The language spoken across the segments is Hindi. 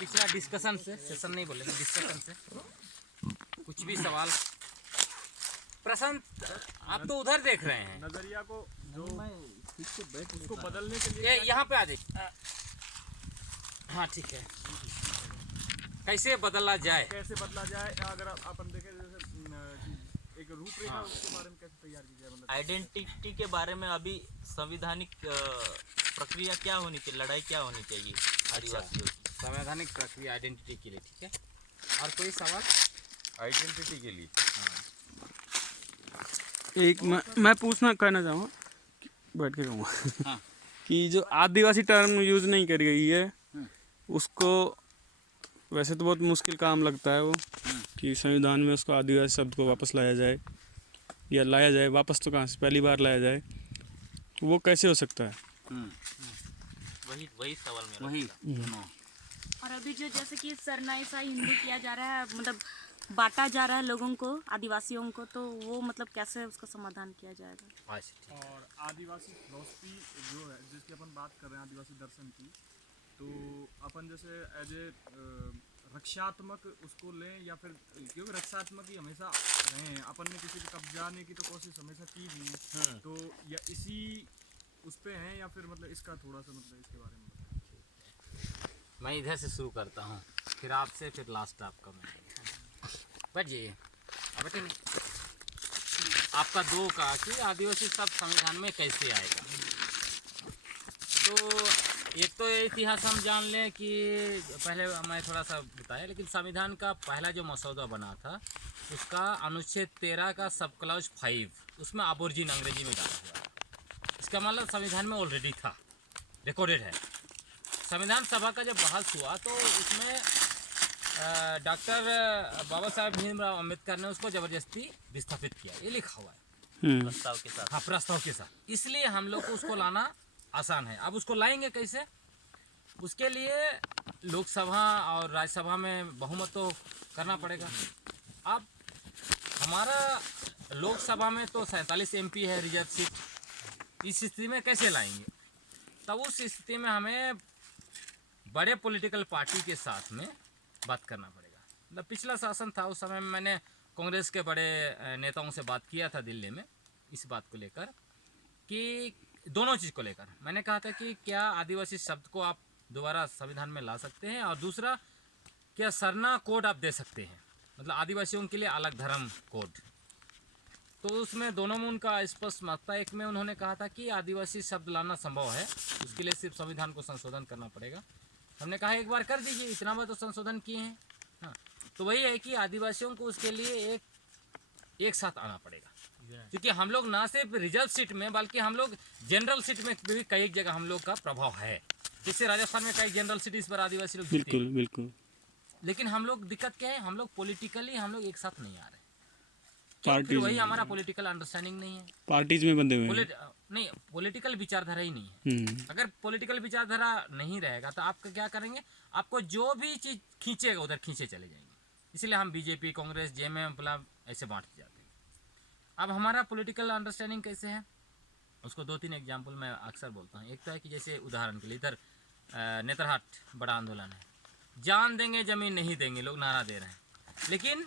पिछला डिस्कशन से, सेशन नहीं बोले, डिस्कशन से कुछ भी सवाल प्रश्न आप तो उधर देख रहे हैं, नजरिया को जो उसको बदलने के लिए ये यहाँ पे आ जाइए। हाँ ठीक है, कैसे बदला जाए, कैसे बदला जाए, अगर अपन देखें जैसे एक रूपरेखा उसके बारे में कैसे तैयार की जाए, मतलब आइडेंटिटी के बारे में अभी संवैधानिक प्रक्रिया क्या होनी चाहिए, लड़ाई क्या होनी चाहिए आदिवासियों की? संवैधानिक प्रक्रिया आइडेंटिटी के लिए, ठीक है। और कोई सवाल आइडेंटिटी के लिए? एक मैं पूछना कहना चाहूँगा, बैठ के कहूँगा हाँ। कि जो आदिवासी टर्म यूज़ नहीं करी गई है उसको, वैसे तो बहुत मुश्किल काम लगता है वो कि संविधान में उसको आदिवासी शब्द को वापस लाया जाए, या लाया जाए वापस तो कहाँ से, पहली बार लाया जाए, वो कैसे हो सकता है? वही सवाल मेरा वही था। और अभी जो जैसे कि सरनाई सा हिंदू किया जा रहा है, मतलब बांटा जा रहा है लोगों को, आदिवासियों को, तो वो मतलब कैसे उसका समाधान किया जाएगा? अच्छा, और आदिवासी फिलोसफी जो है जिसकी अपन बात कर रहे हैं, आदिवासी दर्शन की, तो अपन जैसे एज ए रक्षात्मक उसको लें, या फिर क्योंकि रक्षात्मक ही हमेशा रहे हैं, अपन ने किसी को कब्जाने की तो कोशिश हमेशा की भी है, तो या इसी उस पे हैं, या फिर मतलब इसका थोड़ा सा मतलब इसके बारे में बताएं। मैं इधर से शुरू करता हूँ, फिर आपसे, फिर लास्ट आपका। मैं बैठ जाइए, बैठे नहीं। आपका दो कहा कि आदिवासी शब्द संविधान में कैसे आएगा, तो एक तो ये इतिहास हम जान लें कि पहले मैं थोड़ा सा बताया, लेकिन संविधान का पहला जो मसौदा बना था उसका अनुच्छेद 13 का सब क्लॉज 5 उसमें अबोरिजिन अंग्रेजी में डाला हुआ है। इसका मतलब संविधान में ऑलरेडी था, रिकॉर्डेड है। संविधान सभा का जब बहस हुआ तो उसमें डॉक्टर बाबा साहेब भीमराव अम्बेडकर ने उसको ज़बरदस्ती विस्थापित किया, ये लिखा हुआ है प्रस्ताव के साथ। हाँ, प्रस्ताव के साथ। इसलिए हम लोग को उसको लाना आसान है। अब उसको लाएंगे कैसे? उसके लिए लोकसभा और राज्यसभा में बहुमत तो करना पड़ेगा। अब हमारा लोकसभा में तो 47 MP है रिजर्व सीट, इस स्थिति में कैसे लाएंगे? तब उस स्थिति में हमें बड़े पॉलिटिकल पार्टी के साथ में बात करना पड़ेगा। मतलब पिछला शासन था, उस समय में मैंने कांग्रेस के बड़े नेताओं से बात किया था दिल्ली में, इस बात को लेकर कि दोनों चीज़ को लेकर मैंने कहा था कि क्या आदिवासी शब्द को आप दोबारा संविधान में ला सकते हैं, और दूसरा क्या सरना कोड आप दे सकते हैं, मतलब आदिवासियों के लिए अलग धर्म कोड। तो उसमें दोनों में उनका स्पष्ट मत था। एक में उन्होंने कहा था कि आदिवासी शब्द लाना संभव है, उसके लिए सिर्फ संविधान को संशोधन करना पड़ेगा। हमने कहा एक बार कर दीजिए, इतना बार तो संशोधन किए हैं। हाँ, तो वही है कि आदिवासियों को उसके लिए एक साथ आना पड़ेगा, क्योंकि हम लोग ना सिर्फ रिजर्व सीट में बल्कि हम लोग जनरल सीट में भी कई जगह हम लोग का प्रभाव है। जैसे राजस्थान में कई जनरल सीट इस पर आदिवासी लोग जीते। बिल्कुल बिल्कुल। लेकिन हम लोग दिक्कत क्या है, हम लोग पॉलिटिकली हम लोग एक साथ नहीं आ रहे, पार्टीज वही हमारा पॉलिटिकल अंडरस्टैंडिंग नहीं है, पार्टीज में बंधे हुए हैं। नहीं पॉलिटिकल विचारधारा ही नहीं है। अगर पॉलिटिकल विचारधारा नहीं रहेगा तो आप क्या करेंगे, आपको जो भी चीज़ खींचेगा उधर खींचे चले जाएंगे। इसलिए हम बीजेपी, कांग्रेस, जेएमएम ऐसे बांट जाते हैं। अब हमारा पॉलिटिकल अंडरस्टैंडिंग कैसे है, उसको 2-3 एग्जाम्पल मैं अक्सर बोलता हूँ। एक तो है कि जैसे उदाहरण के लिए इधर नेतरहाट बड़ा आंदोलन है, जान देंगे ज़मीन नहीं देंगे, लोग नारा दे रहे हैं, लेकिन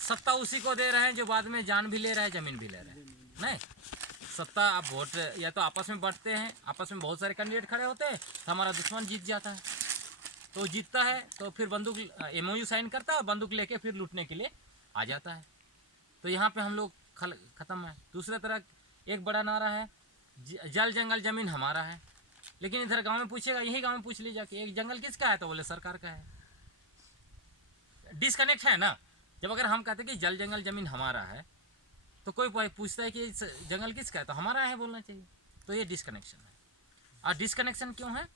सत्ता उसी को दे रहे हैं जो बाद में जान भी ले रहा है, ज़मीन भी ले रहा है। नहीं, सत्ता अब वोट या तो आपस में बढ़ते हैं, आपस में बहुत सारे कैंडिडेट खड़े होते हैं, तो हमारा दुश्मन जीत जाता है। तो जीतता है तो फिर बंदूक MOU साइन करता है और बंदूक लेके फिर लूटने के लिए आ जाता है। तो यहाँ पे हम लोग ख़त्म है। दूसरा तरह एक बड़ा नारा है, जल जंगल ज़मीन हमारा है, लेकिन इधर गांव में पूछेगा, यही गांव में पूछ लीजिए कि एक जंगल किसका है, तो बोले सरकार का है। डिसकनेक्ट है ना। जब अगर हम कहते हैं कि जल जंगल ज़मीन हमारा है तो कोई पूछता है कि जंगल किसका है, तो हमारा है बोलना चाहिए। तो ये डिसकनेक्शन है। और डिसकनेक्शन क्यों है?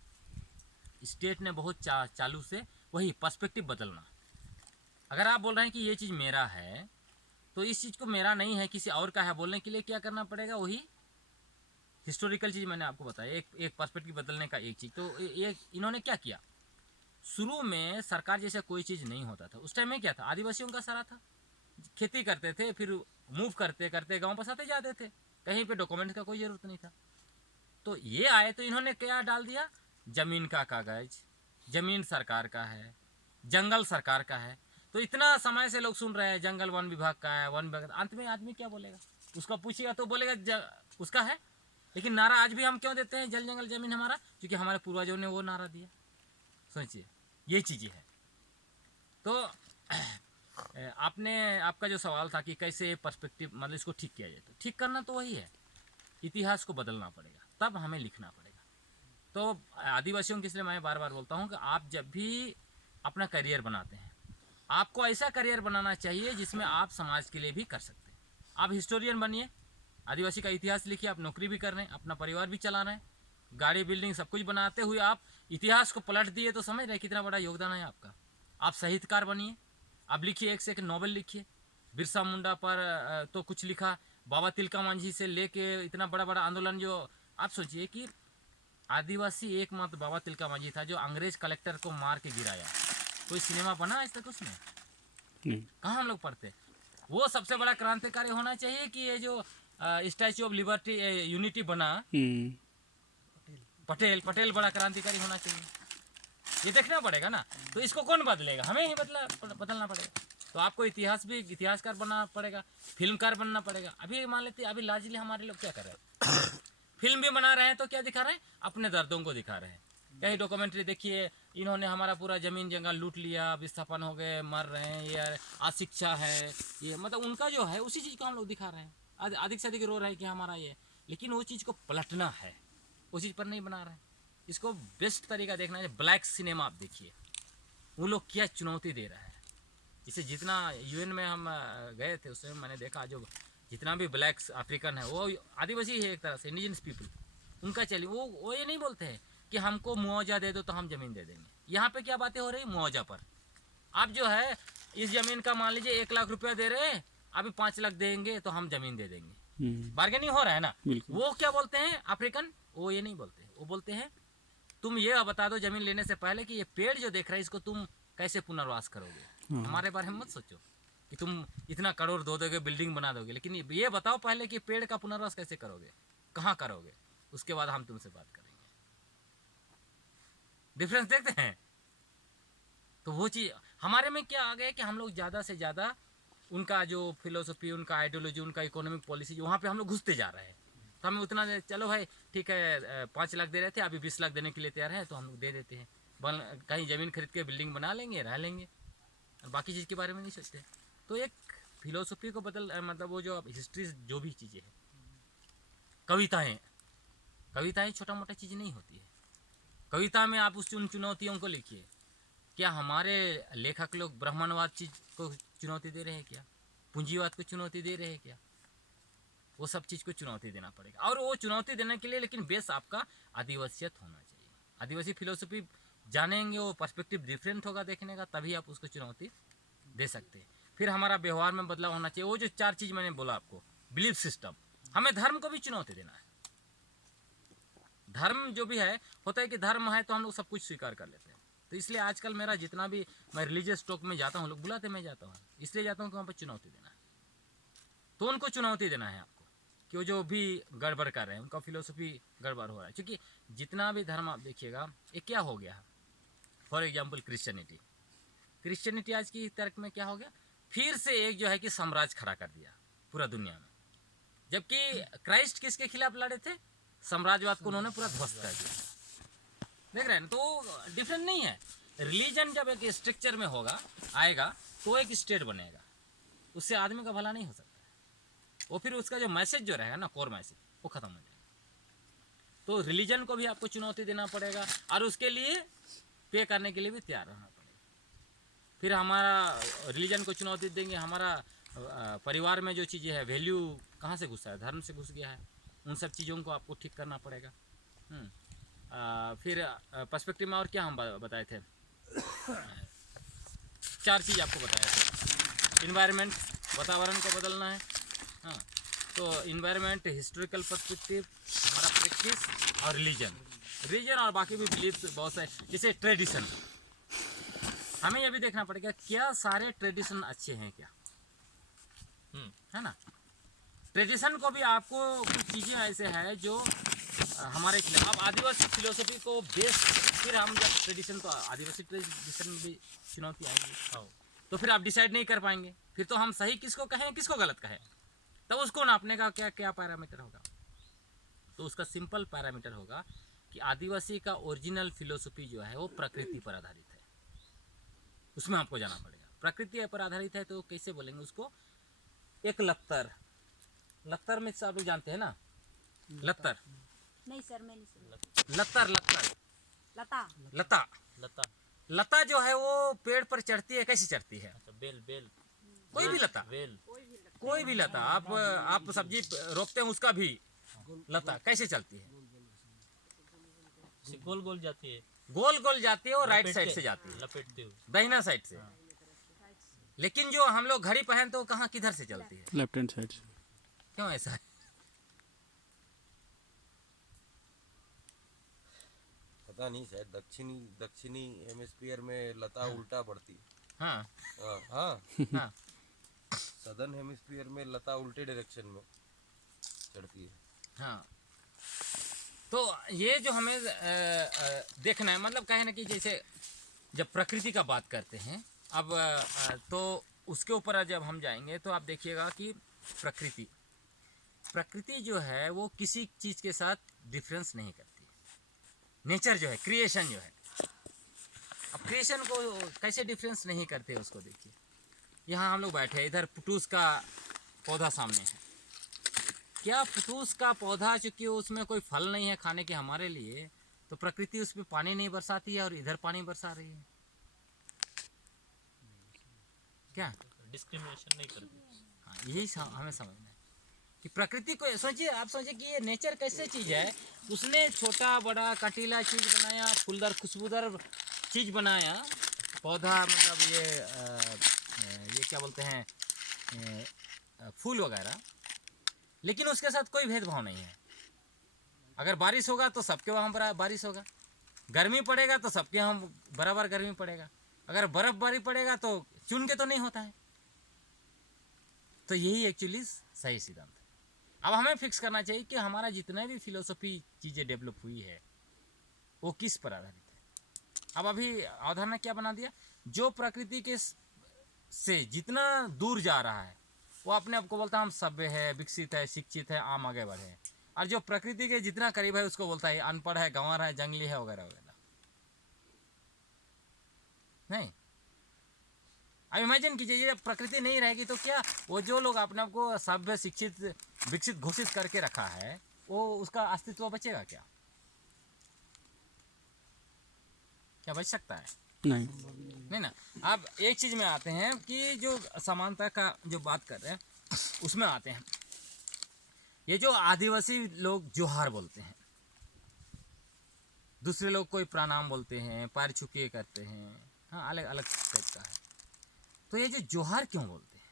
स्टेट ने बहुत चालू से वही पर्सपेक्टिव बदलना। अगर आप बोल रहे हैं कि ये चीज़ मेरा है तो इस चीज़ को मेरा नहीं है किसी और का है बोलने के लिए क्या करना पड़ेगा, वही हिस्टोरिकल चीज़ मैंने आपको बताया, एक पर्सपेक्टिव बदलने का एक चीज़। तो ये इन्होंने क्या किया, शुरू में सरकार जैसे कोई चीज़ नहीं होता था, उस टाइम में क्या था, आदिवासियों का सारा था, खेती करते थे, फिर मूव करते करते गांव बसाते जाते थे, कहीं पे डॉक्यूमेंट का कोई ज़रूरत नहीं था। तो ये आए तो इन्होंने क्या डाल दिया, ज़मीन का कागज़, ज़मीन सरकार का है, जंगल सरकार का है। तो इतना समय से लोग सुन रहे हैं जंगल वन विभाग का है, वन विभाग, अंत में आदमी क्या बोलेगा? उसका पूछेगा तो बोलेगा उसका है। लेकिन नारा आज भी हम क्यों देते हैं, जल जंगल जमीन हमारा? क्योंकि हमारे पूर्वजों ने वो नारा दिया। सोचिए, ये चीज़ें हैं। तो आपका जो सवाल था कि कैसे पर्सपेक्टिव मतलब इसको ठीक किया जाए, तो ठीक करना तो वही है, इतिहास को बदलना पड़ेगा, तब हमें लिखना पड़ेगा। तो आदिवासियों के इसलिए मैं बार बार बोलता हूँ कि आप जब भी अपना करियर बनाते हैं, आपको ऐसा करियर बनाना चाहिए जिसमें आप समाज के लिए भी कर सकते हैं। आप हिस्टोरियन बनिए, आदिवासी का इतिहास लिखिए, आप नौकरी भी कर रहे हैं, अपना परिवार भी चला रहे हैं, गाड़ी बिल्डिंग सब कुछ बनाते हुए आप इतिहास को पलट दिए, तो समझ रहे हैं कितना बड़ा योगदान है आपका। आप साहित्यकार बनिए, आप लिखिए, एक से एक नॉवेल लिखिए। बिरसा मुंडा पर तो कुछ लिखा, बाबा तिलका मांझी से लेके इतना बड़ा बड़ा आंदोलन जो, आप सोचिए कि आदिवासी एकमात्र बाबा तिलका मांझी था जो अंग्रेज कलेक्टर को मार के गिराया। कोई सिनेमा बना आज तक उसमें? नहीं। कहाँ हम लोग पढ़ते? वो सबसे बड़ा क्रांतिकारी होना चाहिए कि ये जो स्टैचू ऑफ लिबर्टी यूनिटी बना, पटेल बड़ा क्रांतिकारी होना चाहिए। ये देखना पड़ेगा ना। तो इसको कौन बदलेगा? हमें ही बदलना पड़ेगा। तो आपको इतिहासकार बनना पड़ेगा, फिल्मकार बनना पड़ेगा। अभी मान लेते अभी लार्जली हमारे लोग क्या कर रहे हैं, फिल्म भी बना रहे हैं तो क्या दिखा रहे हैं? अपने दर्दों को दिखा रहे हैं। कहीं डॉक्यूमेंट्री देखिए, इन्होंने हमारा पूरा जमीन जंगल लूट लिया, विस्थापन हो गए, मर रहे हैं, ये अशिक्षा है, ये मतलब उनका जो है उसी चीज़ को हम लोग दिखा रहे हैं। अधिक से अधिक रो रहे हैं कि हमारा ये, लेकिन वो चीज़ को पलटना है, उस चीज़ पर नहीं बना रहे हैं। इसको बेस्ट तरीका देखना है, ब्लैक सिनेमा आप देखिए, वो लोग क्या चुनौती दे रहा है। इसे जितना यूएन में हम गए थे उसमें मैंने देखा, जो जितना भी ब्लैक अफ्रीकन है वो आदिवासी है एक तरह से, इंडिजिनस पीपल, उनका चलिए वो ये नहीं बोलते हैं कि हमको मुआवजा दे दो तो हम ज़मीन दे देंगे। यहाँ पे क्या बातें हो रही, मुआवजा पर। आप जो है इस ज़मीन का मान लीजिए 1 लाख रुपया दे रहे हैं, अभी 5 लाख देंगे तो हम ज़मीन दे देंगे। बार्गेनिंग हो रहा है ना। वो क्या बोलते हैं अफ्रीकन, वो ये नहीं बोलते, वो बोलते हैं तुम ये बता दो ज़मीन लेने से पहले कि ये पेड़ जो देख रहा है इसको तुम कैसे पुनर्वास करोगे। हमारे बारे में मत सोचो कि तुम इतना करोड़ दो दोगे, बिल्डिंग बना दोगे, लेकिन ये बताओ पहले कि पेड़ का पुनर्वास कैसे करोगे, कहाँ करोगे, उसके बाद हम तुमसे बात करेंगे। डिफरेंस देखते हैं। तो वो चीज़ हमारे में क्या आ गया कि हम लोग ज़्यादा से ज़्यादा उनका जो फिलोसफी, उनका आइडियोलॉजी, उनका इकोनॉमिक पॉलिसी, वहाँ पे हम लोग घुसते जा रहे हैं। तो हमें उतना चलो भाई ठीक है, 5 लाख दे रहे थे, अभी 20 लाख देने के लिए तैयार है, तो हम लोग दे देते हैं। कहीं ज़मीन खरीद के बिल्डिंग बना लेंगे, रह लेंगे, बाकी चीज़ के बारे में नहीं सोचते। तो एक फिलोसफी को मतलब वो जो हिस्ट्री, जो भी चीज़ें हैं, कविताएं छोटा मोटा चीज़ नहीं होती है। कविता में आप उन चुनौतियों को लिखिए। क्या हमारे लेखक लोग ब्राह्मणवाद चीज़ को चुनौती दे रहे हैं क्या? पूंजीवाद को चुनौती दे रहे हैं क्या? वो सब चीज़ को चुनौती देना पड़ेगा। और वो चुनौती देने के लिए लेकिन बेस आपका आदिवासियत होना चाहिए। आदिवासी फिलोसफी जानेंगे, वो पर्सपेक्टिव डिफरेंट होगा देखने का, तभी आप उसको चुनौती दे सकते हैं। फिर हमारा व्यवहार में बदलाव होना चाहिए। वो जो 4 चीज़ मैंने बोला आपको, बिलीफ सिस्टम, हमें धर्म को भी चुनौती देना है। धर्म जो भी है, होता है कि धर्म है तो हम लोग सब कुछ स्वीकार कर लेते हैं। तो इसलिए आजकल मेरा जितना भी मैं रिलीजियस टॉक में जाता हूँ, लोग बुलाते मैं जाता हूँ, इसलिए जाता हूँ कि वहाँ पर चुनौती देना है। तो उनको चुनौती देना है आपको कि वो जो भी गड़बड़ कर रहे हैं, उनका फिलोसफी गड़बड़ हो रहा है। क्योंकि जितना भी धर्म आप देखिएगा, ये क्या हो गया है। फॉर एग्जाम्पल क्रिश्चियनिटी आज की तर्क में क्या हो गया, फिर से एक जो है कि साम्राज्य खड़ा कर दिया पूरा दुनिया में। जबकि क्राइस्ट किसके खिलाफ लड़े थे? साम्राज्यवाद को उन्होंने पूरा ध्वस्त कर दिया। देख रहे हैं, तो डिफरेंट नहीं है। रिलीजन जब एक स्ट्रक्चर में आएगा तो एक स्टेट बनेगा, उससे आदमी का भला नहीं हो सकता। वो फिर उसका जो मैसेज जो रहेगा ना, कोर मैसेज, वो खत्म हो जाएगा। तो रिलीजन को भी आपको चुनौती देना पड़ेगा और उसके लिए पे करने के लिए भी तैयार रहना पड़ेगा। फिर हमारा रिलीजन को चुनौती देंगे, हमारा परिवार में जो चीज़ें है, वैल्यू कहाँ से घुसा है, धर्म से घुस गया है, उन सब चीज़ों को आपको ठीक करना पड़ेगा। फिर पर्सपेक्टिव में और क्या हम बताए थे, 4 चीज़ आपको बताया था। इन्वायरमेंट, वातावरण को बदलना है। हाँ, तो इन्वायरमेंट, हिस्टोरिकल पर्सपेक्टिव, हमारा प्रैक्टिस और रिलीजन और बाकी भी बिलीफ बहुत सारे, जैसे ट्रेडिशन। हमें यह भी देखना पड़ेगा क्या सारे ट्रेडिशन अच्छे हैं क्या, है ना। ट्रेडिशन को भी आपको कुछ चीज़ें ऐसे है जो हमारे खिलाफ। अब आदिवासी फिलोसफी को बेस, फिर हम जब ट्रेडिशन, तो आदिवासी ट्रेडिशन में भी चुनौती आएंगी, तो फिर आप डिसाइड नहीं कर पाएंगे, फिर तो हम सही किसको कहें किसको गलत कहें। तब उसको नापने का क्या क्या पैरामीटर होगा? तो उसका सिंपल पैरामीटर होगा कि आदिवासी का ओरिजिनल फिलोसफी जो है वो प्रकृति पर आधारित है। उसमें आपको जाना पड़ेगा। प्रकृति पर आधारित है तो कैसे बोलेंगे उसको? एक लत्तर, लत्तर में सब लोग जानते हैं ना, लत्तर, नहीं सर, मैं नहीं सुन। लत्तर, लत्तर, लता। लता, लता, लता जो है वो पेड़ पर चढ़ती है, कैसे चढ़ती है? अच्छा, बेल, बेल, कोई भी लता, बेल, कोई भी लता, आप सब्जी रोपते हैं उसका भी लता कैसे चलती है? से गोल गोल जाती है, गोल गोल जाती है और राइट लपेट साइड के- से जाती है, लपेटते हुए। दाहिना साइड से। लेकिन जो हम लोग घड़ी पहनते हो कहाँ किधर से चलती है? लेफ्ट हैंड साइड से। क्यों ऐसा है? पता नहीं, शायद दक्षिणी दक्षिणी हेमिस्फीयर में लता उल्टा बढ़ती है। हाँ हाँ, हाँ, सदर्न हेमिस्फीयर में लता उल्टे डायरेक्शन में चढ़ती है। हाँ। तो ये जो हमें देखना है, मतलब कहे ना कि जैसे जब प्रकृति का बात करते हैं अब तो उसके ऊपर जब हम जाएंगे तो आप देखिएगा कि प्रकृति, प्रकृति जो है वो किसी चीज़ के साथ डिफरेंस नहीं करती। नेचर जो है, क्रिएशन जो है, अब क्रिएशन को कैसे डिफरेंस नहीं करते उसको देखिए। यहाँ हम लोग बैठे हैं, इधर पुटूस का पौधा सामने है। क्या पुटूस का पौधा चूंकि उसमें कोई फल नहीं है खाने के हमारे लिए, तो प्रकृति उस पर पानी नहीं बरसाती है और इधर पानी बरसा रही है? क्या? डिस्क्रिमिनेशन नहीं करती। हाँ, यही हमें समझना है कि प्रकृति को सोचिए, आप सोचिए कि ये नेचर कैसे चीज़ है। उसने छोटा बड़ा कटीला चीज़ बनाया, फूलदार खुशबूदार चीज़ बनाया, पौधा, मतलब ये क्या बोलते हैं, फूल वगैरह, लेकिन उसके साथ कोई भेदभाव नहीं है। अगर बारिश होगा तो सबके वहाँ बराबर बारिश होगा, गर्मी पड़ेगा तो सबके यहाँ बराबर गर्मी पड़ेगा, अगर बर्फबारी पड़ेगा तो चुन के तो नहीं होता है। तो यही एक्चुअली सही सिद्धांत है। अब हमें फिक्स करना चाहिए कि हमारा जितना भी फिलोसफी चीज़ें डेवलप हुई है वो किस पर आधारित है। अब अभी अवधारणा क्या बना दिया, जो प्रकृति के से जितना दूर जा रहा है वो अपने आप को बोलता है हम सभ्य है, विकसित है, शिक्षित है, आम आगे बढ़े हैं, और जो प्रकृति के जितना करीब है उसको बोलता है अनपढ़ है, गंवार है, जंगली है, वगैरह वगैरह। नहीं, अब इमेजिन कीजिए ये प्रकृति नहीं रहेगी तो क्या वो जो लोग अपने आप को सभ्य, शिक्षित, विकसित घोषित करके रखा है वो उसका अस्तित्व बचेगा क्या? क्या बच सकता है? नहीं। नहीं ना। अब एक चीज़ में आते हैं कि जो समानता का जो बात कर रहे हैं उसमें आते हैं, ये जो आदिवासी लोग जोहार बोलते हैं, दूसरे लोग कोई प्रणाम बोलते हैं, पैर छुके करते हैं, हाँ, अलग अलग टाइप का है। तो ये जो जोहार क्यों बोलते हैं,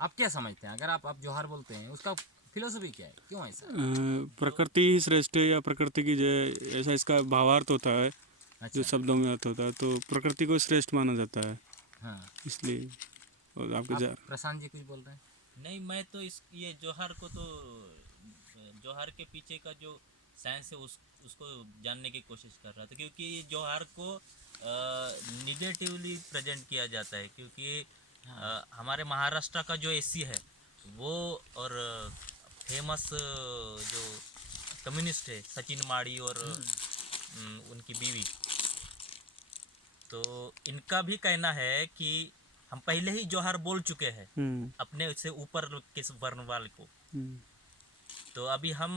आप क्या समझते हैं? अगर आप जोहार बोलते हैं उसका फिलोसफी क्या है, क्यों ऐसा? प्रकृति ही श्रेष्ठ है या प्रकृति की जय, ऐसा इसका भावार्थ होता है, जो अच्छा, शब्दों में अर्थ होता है। तो प्रकृति को श्रेष्ठ माना जाता है, हाँ। इसलिए। और आपके आप प्रशांत जी कुछ बोल रहे हैं? नहीं, मैं तो ये जोहार को तो जोहार के पीछे का जो साइंस है उसको जानने की कोशिश कर रहा था, क्योंकि ये जोहार को निगेटिवली प्रेजेंट किया जाता है, क्योंकि हमारे महाराष्ट्र का जो एसी है वो, और फेमस जो कम्युनिस्ट है सचिन माड़ी और उनकी बीवी, तो इनका भी कहना है कि हम पहले ही जोहार बोल चुके हैं अपने से ऊपर के वर्ण वाले को। तो अभी हम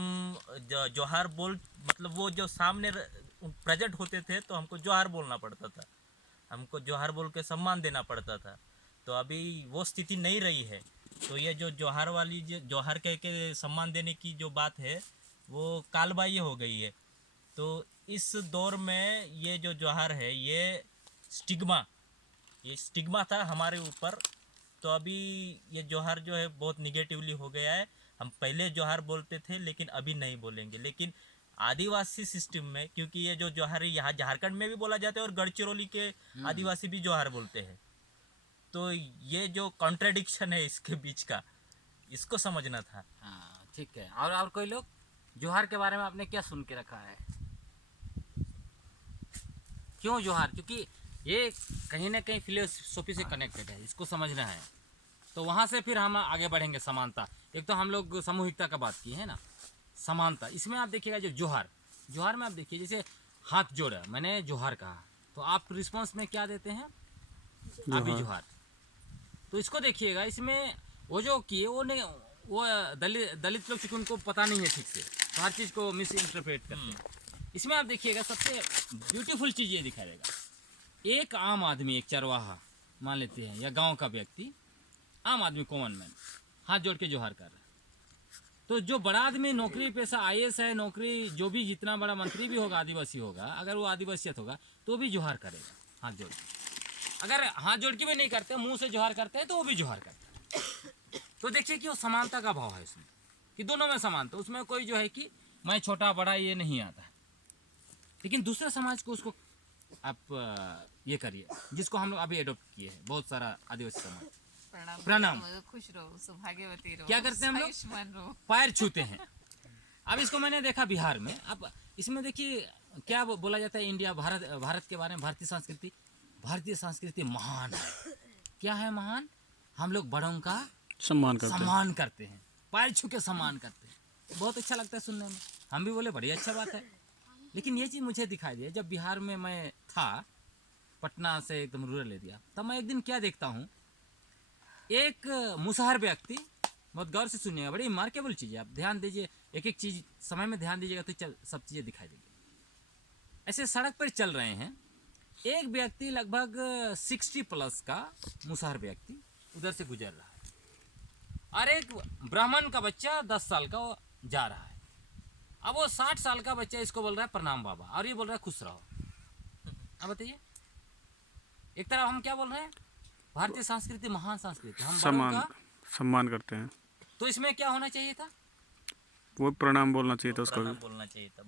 जोहार बोल, मतलब वो जो सामने प्रेजेंट होते थे तो हमको जोहार बोलना पड़ता था, हमको जोहार बोल के सम्मान देना पड़ता था। तो अभी वो स्थिति नहीं रही है। तो ये जो जोहार वाली, जो जोहार कह के सम्मान देने की जो बात है वो कालबाह्य हो गई है। तो इस दौर में ये जो जोहार है ये स्टिग्मा था हमारे ऊपर। तो अभी ये जोहार जो है बहुत निगेटिवली हो गया है। हम पहले जोहार बोलते थे लेकिन अभी नहीं बोलेंगे। लेकिन आदिवासी सिस्टम में, क्योंकि ये जो जोहार है यहाँ झारखंड में भी बोला जाता है और गढ़चिरौली के आदिवासी भी जोहार बोलते हैं, तो ये जो कॉन्ट्रडिक्शन है इसके बीच का, इसको समझना था। हाँ, ठीक है। और कोई लोग? जोहार के बारे में आपने क्या सुन के रखा है? क्यों जोहार? क्योंकि ये कहीं ना कहीं फिलोसॉफी से कनेक्टेड है, इसको समझना है। तो वहाँ से फिर हम आगे बढ़ेंगे। समानता, एक तो हम लोग सामूहिकता का बात किए है ना, समानता। इसमें आप देखिएगा जो जोहार, जोहार में आप देखिए जैसे हाथ जोड़ा, मैंने जोहार कहा, तो आप रिस्पॉन्स में क्या देते हैं? आप भी जोहार। तो इसको देखिएगा, इसमें वो जो किए वो नहीं, वो दलित लोग चूँकि उनको पता नहीं है ठीक से, तो हर चीज़ को मिस इंटरप्रेट करते हैं। इसमें आप देखिएगा सबसे ब्यूटीफुल चीज़ ये दिखा देगा, एक आम आदमी, एक चरवाहा मान लेते हैं, या गांव का व्यक्ति, आम आदमी, कॉमन मैन, हाथ जोड़ के जोहार कर रहा है। तो जो बड़ा आदमी नौकरी पेशा IAS है, नौकरी जो भी, जितना बड़ा मंत्री भी होगा, आदिवासी होगा, अगर वो आदिवासियत होगा तो भी जोहार करेगा हाथ जोड़ के। अगर हाथ जोड़ के भी नहीं करते, मुंह से जोहार करते हैं, तो वो भी जोहार करते हैं। तो देखिए कि वो समानता का भाव है इसमें, कि दोनों में समानता, उसमें कोई जो है कि मैं छोटा बड़ा ये नहीं आता है। लेकिन दूसरे समाज को उसको आप ये करिए, जिसको हम लोग अभी एडोप्ट किए हैं, बहुत सारा आदिवासी समाज। प्रणाम। खुश रहो, सौभाग्यवती रहो, क्या करते हैं हम लोग? आयुष्मान रहो। पैर छूते हैं। अब इसको मैंने देखा बिहार में। अब इसमें देखिए क्या बोला जाता है, इंडिया, भारत के बारे में, भारतीय संस्कृति, भारतीय संस्कृति महान है। क्या है महान? हम लोग बड़ों का सम्मान करते हैं, पैर छू के सम्मान करते हैं। बहुत अच्छा लगता है सुनने में, हम भी बोले बड़ी अच्छा बात है। लेकिन ये चीज़ मुझे दिखाई दी जब बिहार में मैं था, पटना से एकदम रूरल एरिया, तब मैं एक दिन क्या देखता हूँ, एक मुसहर व्यक्ति, बहुत गौर से सुनिएगा, बड़ी रिमार्केबल चीज़ है, आप ध्यान दीजिए, एक एक चीज़ समय में ध्यान दीजिएगा तो सब चीज़ें दिखाई देगी। ऐसे सड़क पर चल रहे हैं, एक व्यक्ति लगभग 60+ का मुसहर व्यक्ति उधर से गुजर रहा है, और एक ब्राह्मण का बच्चा 10 साल का वो जा रहा है। अब वो 60 साल का बच्चा इसको बोल रहा है प्रणाम बाबा, और ये बोल रहा है खुश रहो। अब बताइए, एक तरफ हम क्या बोल रहे हैं, भारतीय संस्कृति महान संस्कृति, हम बड़ों का सम्मान करते हैं। तो इसमें क्या होना चाहिए था? वो प्रणाम बोलना चाहिए था उसको प्रणाम भी। बोलना चाहिए था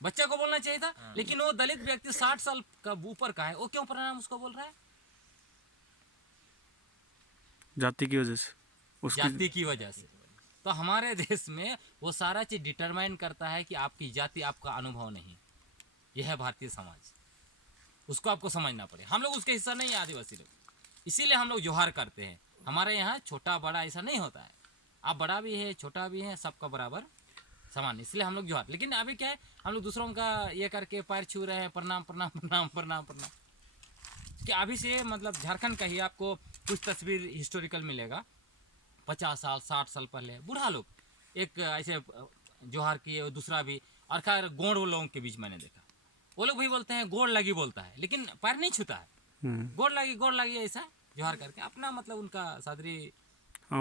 बच्चा को बोलना चाहिए था। लेकिन वो दलित व्यक्ति 60 साल का ऊपर का है, वो क्यों प्रणाम उसको बोल रहा है? जाति की वजह से, उसकी जाति की वजह से। तो हमारे देश में वो सारा चीज डिटरमाइन करता है कि आपकी जाति आपका अनुभव नहीं। यह है भारतीय समाज, उसको आपको समझना पड़े। हम लोग उसके हिस्सा नहीं है, आदिवासी लोग, इसीलिए हम लोग जोहार करते हैं। हमारे यहाँ छोटा बड़ा ऐसा नहीं होता है, आप बड़ा भी है छोटा भी है, सबका बराबर समान, इसलिए हम लोग जोहार। लेकिन अभी क्या है, हम लोग दूसरों का ये करके पैर छू रहे हैं, प्रणाम प्रणाम प्रणाम प्रणाम प्रणाम। कि अभी से मतलब झारखंड का ही आपको कुछ तस्वीर हिस्टोरिकल मिलेगा, 50 साल 60 साल पहले बूढ़ा लोग एक ऐसे जोहार किए, और दूसरा भी, और खैर गोंड लोगों के बीच मैंने देखा, वो लोग भी बोलते हैं, गोड़ लगी बोलता है, लेकिन पैर नहीं छूता है, गोड़ लगी ऐसा जोहार करके अपना, मतलब उनका सादरी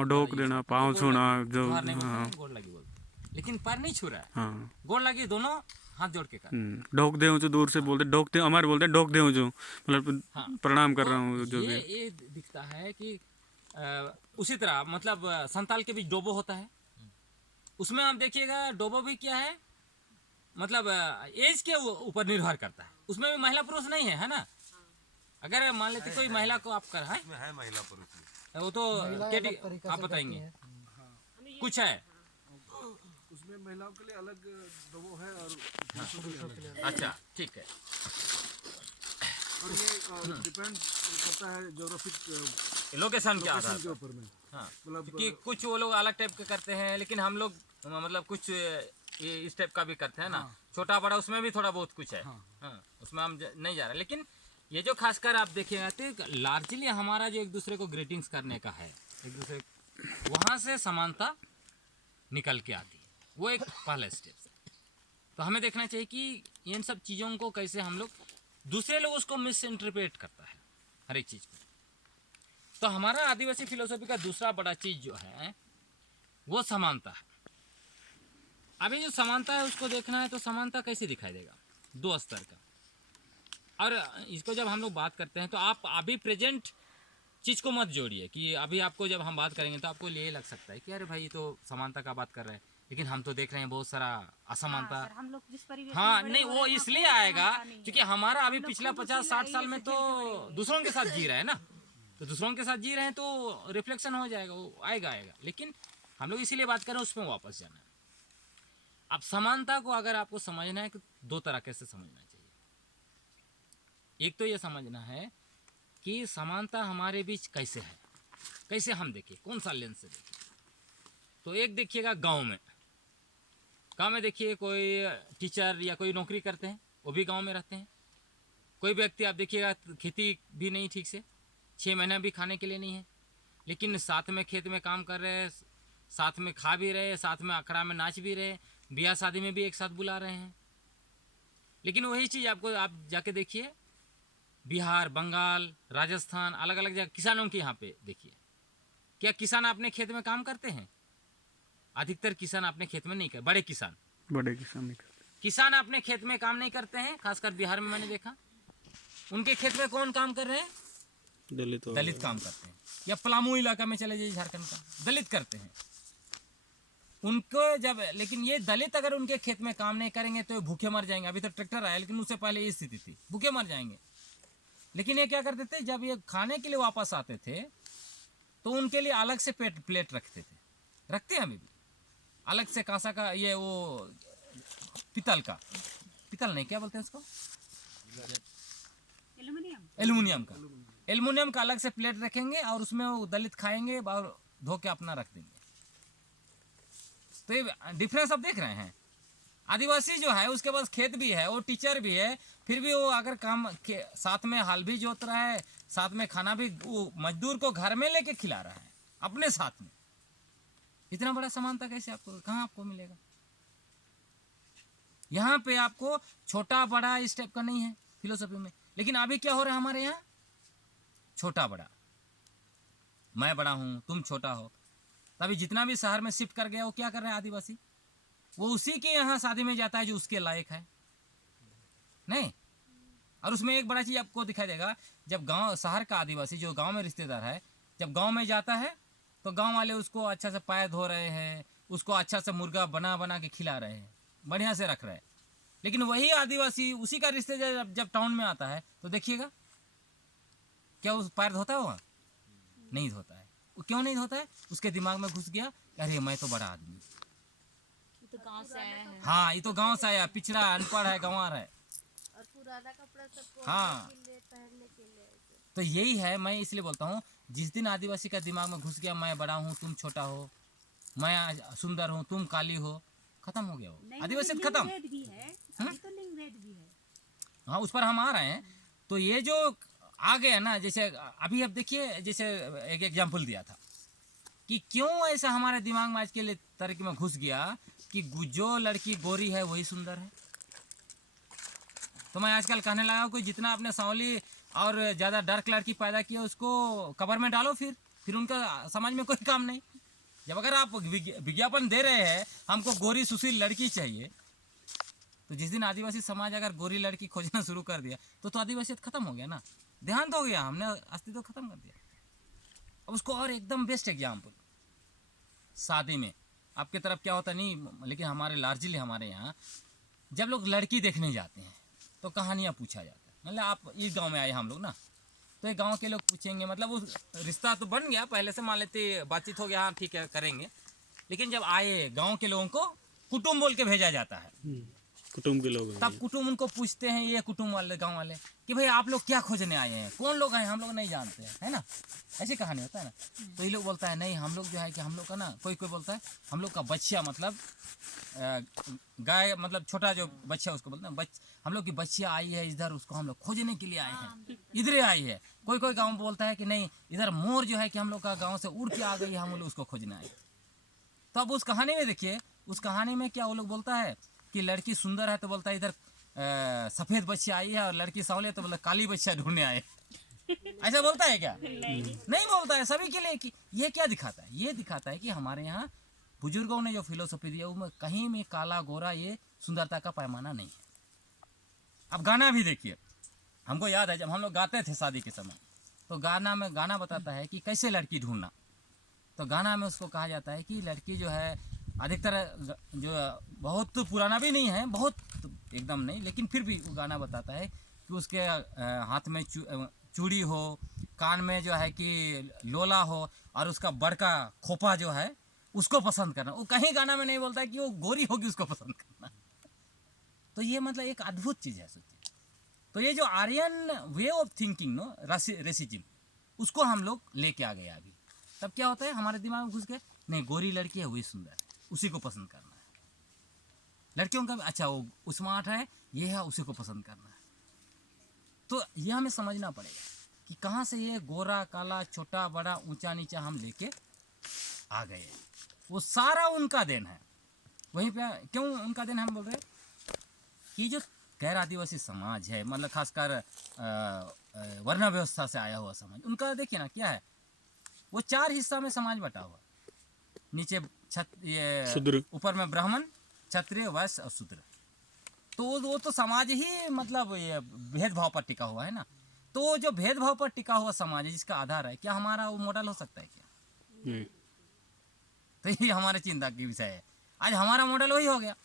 ढोक देना, पाँव छूना, जो जोहार नहीं बोलते हैं, गोड़ लगी बोलते हैं, लेकिन पैर नहीं छू रहा है। हाँ, गोड़ लगी दोनों हाथ जोड़ के कर। ढोक दे जो दूर से बोलते, ढोक दे, हमारे बोलते हैं ढोक दे जो, मतलब हाँ, प्रणाम कर रहा हूँ जो भी। ये दिखता है कि उसी तरह मतलब संताल के बीच डोबो होता है, उसमें आप देखिएगा डोबो भी क्या है, मतलब एज के ऊपर निर्भर करता है, उसमें भी महिला पुरुष नहीं है, है ना। अगर मान लेते कोई महिला को आप कर है महिला पुरुष में। वो तो आप बताएंगे कुछ है उसमें महिलाओं के लिए अलग वो है और पुरुषों के लिए अलग। अच्छा ठीक है। और ये डिपेंड करता है ज्योग्राफिक लोकेशन के आधार के पर। ऊपर में। हाँ, मतलब क्योंकि कुछ वो लोग अलग टाइप के करते हैं, लेकिन हम लोग मतलब कुछ ये इस टाइप का भी करते हैं ना, छोटा बड़ा उसमें भी थोड़ा बहुत कुछ है। हाँ, उसमें हम नहीं जा रहे, लेकिन ये जो खासकर आप देखिएगा तो लार्जली हमारा जो एक दूसरे को ग्रीटिंग्स करने का है, एक दूसरे, वहाँ से समानता निकल के आती है, वो एक पहला स्टेप है। तो हमें देखना चाहिए कि इन सब चीज़ों को कैसे हम लोग, दूसरे लोग उसको मिस इंटरप्रेट करता है हर एक चीज़ को। तो हमारा आदिवासी फिलोसॉफी का दूसरा बड़ा चीज़ जो है वो समानता है। अभी जो समानता है उसको देखना है, तो समानता कैसे दिखाई देगा, 2 स्तर का। और इसको जब हम लोग बात करते हैं तो आप अभी प्रेजेंट चीज़ को मत जोड़िए, कि अभी आपको जब हम बात करेंगे तो आपको ये लग सकता है कि अरे भाई ये तो समानता का बात कर रहे हैं, लेकिन हम तो देख रहे हैं बहुत सारा असमानता। सर, हम लोग जिस परिवेश हाँ, में बड़े नहीं हो वो रहे हैं, इसलिए वहाँ कोई आएगा समानता नहीं है। क्योंकि हमारा अभी हम लोग पिछला खुद 50-60 उसी साल में लड़ाई तो से दूसरों के साथ जी रहे हैं ना, तो दूसरों के साथ जी रहे हैं तो रिफ्लेक्शन हो जाएगा, वो आएगा। लेकिन हम लोग इसीलिए बात कर रहे हैं, उसमें वापस जाना है। अब समानता को अगर आपको समझना है कि दो तरीके से समझना चाहिए। एक तो ये समझना है कि समानता हमारे बीच कैसे है, कैसे हम देखें, कौन सा लेंस से देखें। तो एक देखिएगा गांव में देखिए कोई टीचर या कोई नौकरी करते हैं, वो भी गांव में रहते हैं। कोई व्यक्ति आप देखिएगा खेती भी नहीं ठीक से, 6 महीने भी खाने के लिए नहीं है, लेकिन साथ में खेत में काम कर रहे हैं, साथ में खा भी रहे हैं, साथ में अखड़ा में नाच भी रहे हैं, ब्याह शादी में भी एक साथ बुला रहे हैं। लेकिन वही चीज़ आपको आप जाके देखिए बिहार, बंगाल, राजस्थान, अलग अलग जगह किसानों के यहाँ पे देखिए, क्या किसान अपने खेत में काम करते हैं? अधिकतर किसान अपने खेत में नहीं करते। बड़े किसान किसान अपने खेत में काम नहीं करते हैं। खासकर बिहार में मैंने देखा, उनके खेत में कौन काम कर रहे हैं? दलित काम करते हैं। या पलामू इलाका में चले जाइए झारखंड का, दलित करते हैं उनको जब। लेकिन ये दलित अगर उनके खेत में काम नहीं करेंगे तो भूखे मर जाएंगे। अभी तो ट्रैक्टर आया, लेकिन उससे पहले ये स्थिति थी, भूखे मर जाएंगे। लेकिन ये क्या करते थे, जब ये खाने के लिए वापस आते थे तो उनके लिए अलग से प्लेट रखते थे, रखते हैं अभी भी, अलग से कांसा का, ये वो पीतल नहीं, क्या बोलते हैं उसको, एल्युमिनियम का अलग से प्लेट रखेंगे और उसमें वो दलित खाएंगे और धो के अपना रख देंगे। तो ये डिफरेंस आप देख रहे हैं। आदिवासी जो है उसके पास खेत भी है, वो टीचर भी है, फिर भी वो अगर काम साथ में हल भी जोत रहा है, साथ में खाना भी वो मजदूर को घर में लेके खिला रहा है अपने साथ में। इतना बड़ा समानता कैसे आपको, कहाँ आपको मिलेगा? यहाँ पे आपको छोटा बड़ा इस टाइप का नहीं है फिलोसफी में। लेकिन अभी क्या हो रहा है हमारे यहाँ, छोटा बड़ा, मैं बड़ा हूँ तुम छोटा हो। तभी जितना भी शहर में शिफ्ट कर गया वो क्या कर रहे हैं आदिवासी, वो उसी के यहाँ शादी में जाता है जो उसके लायक है नहीं। और उसमें एक बड़ा चीज आपको दिखाई देगा, जब गांव शहर का आदिवासी जो गांव में रिश्तेदार है, जब गांव में जाता है तो गांव वाले उसको अच्छा से पैर धो रहे हैं, उसको अच्छा से मुर्गा बना बना के खिला रहे हैं, बढ़िया से रख रहे हैं। लेकिन वही आदिवासी उसी का रिश्तेदार जब टाउन में आता है तो देखिएगा क्या उस पैर धोता है? वहाँ नहीं धोता है। वो क्यों नहीं धोता है? उसके दिमाग में घुस गया, अरे मैं तो बड़ा आदमी, तो गांव से आया है। हाँ ये तो गांव से आया, पिछड़ा अनपढ़ है, गंवार है। और पुराना कपड़ा सबको हाँ पहनने के लिए तो यही है। मैं इसलिए बोलता हूँ, जिस दिन आदिवासी का दिमाग में घुस गया मैं बड़ा हूँ तुम छोटा हो, मैं सुंदर हूँ तुम काली हो, खत्म हो गया वो आदिवासी खत्म। भी है, अभी तो लिंगभेद भी है। हाँ उस पर हम आ रहे हैं। तो ये जो आ गया ना, जैसे अभी अब देखिए, जैसे एक एग्जाम्पल दिया था कि क्यों ऐसा हमारे दिमाग में आज के लिए तरीके में घुस गया कि जो लड़की गोरी है वही सुंदर है। तो मैं आजकल कहने लगा कोई जितना आपने सांवली और ज़्यादा डार्क लड़की पैदा किया उसको कबर में डालो, फिर उनका समाज में कोई काम नहीं। जब अगर आप विज्ञापन दे रहे हैं हमको गोरी सुशील लड़की चाहिए, तो जिस दिन आदिवासी समाज अगर गोरी लड़की खोजना शुरू कर दिया तो आदिवासियत खत्म हो गया ना, देहांत हो गया, हमने अस्तित्व खत्म कर दिया। अब उसको और एकदम बेस्ट एग्जाम्पल, शादी में आपके तरफ क्या होता नहीं, लेकिन हमारे लार्जली हमारे यहाँ जब लोग लड़की देखने जाते हैं तो कहानियाँ पूछा जाता है। मतलब आप इस गांव में आए हम लोग ना, तो ये गांव के लोग पूछेंगे, मतलब वो रिश्ता तो बन गया पहले से, मान लेते बातचीत हो गया, हाँ ठीक है करेंगे। लेकिन जब आए गांव के लोगों को कुटुंब बोल के भेजा जाता है, कुटुंब के लोग तब कुटुंब उनको पूछते हैं, ये कुटुंब वाले गांव वाले, कि भाई आप लोग क्या खोजने आए हैं, कौन लोग हैं, हम लोग नहीं जानते हैं, है ना, ऐसी कहानी होता है ना। तो ये लोग बोलता है नहीं हम लोग जो है कि हम लोग का ना, कोई बोलता है हम लोग का बच्चा, मतलब गाय, मतलब छोटा जो बच्चा उसको बोलते हैं, हम लोग की बच्चियाँ आई है इधर, उसको हम लोग खोजने के लिए आए हैं, इधर आई है। कोई गाँव बोलता है कि नहीं इधर मोर जो है कि हम लोग का गाँव से उड़ के आ गई, हम लोग उसको खोजने आए। तो अब उस कहानी में देखिए, उस कहानी में क्या वो लोग बोलता है कि लड़की सुंदर है तो बोलता है इधर सफ़ेद बच्चा आई है, और लड़की सांवली है तो बोलता काली बच्चा ढूंढने आए। ऐसा बोलता है क्या? नहीं बोलता है। सभी के लिए कि ये क्या दिखाता है? ये दिखाता है कि हमारे यहाँ बुजुर्गों ने जो फिलोसफी दी है वो कहीं में काला गोरा ये सुंदरता का पैमाना नहीं है। अब गाना भी देखिए, हमको याद है जब हम लोग गाते थे शादी के समय, तो गाना बताता है कि कैसे लड़की ढूंढना। तो गाना में उसको कहा जाता है कि लड़की जो है अधिकतर जो बहुत तो पुराना भी नहीं है, बहुत एकदम नहीं, लेकिन फिर भी वो गाना बताता है कि उसके हाथ में चूड़ी हो, कान में जो है कि लोला हो, और उसका बड़का खोपा जो है उसको पसंद करना। वो कहीं गाना में नहीं बोलता है कि वो गोरी होगी उसको पसंद करना। तो ये मतलब एक अद्भुत चीज़ है, सोचिए। तो ये जो Aryan way of thinking no racism, उसको हम लोग लेके आ गए अभी। तब क्या होता है, हमारे दिमाग में घुस गए, नहीं गोरी लड़की है वही सुंदर है, उसी को पसंद करना है। लड़कियों का भी अच्छा वो स्मार्ट है, ये है, उसी को पसंद करना है। तो ये हमें समझना पड़ेगा कि कहाँ से ये गोरा काला छोटा बड़ा ऊंचा नीचा हम लेके आ गए। वो सारा उनका देन है। वहीं पे क्यों उनका देन हम बोल रहे हैं कि जो गैर आदिवासी समाज है, मतलब खासकर वर्ण व्यवस्था से आया हुआ समाज, उनका देखिए ना क्या है, वो 4 हिस्सा में समाज बटा हुआ। नीचे शूद्र, ये ऊपर में ब्राह्मण, क्षत्रिय, वैश्य और शूद्र। तो वो तो समाज ही मतलब ये भेदभाव पर टिका हुआ है ना। तो वो जो भेदभाव पर टिका हुआ समाज है जिसका आधार है, क्या हमारा वो मॉडल हो सकता है क्या? नहीं। तो ये हमारे चिंता की विषय है। आज हमारा मॉडल वही हो गया।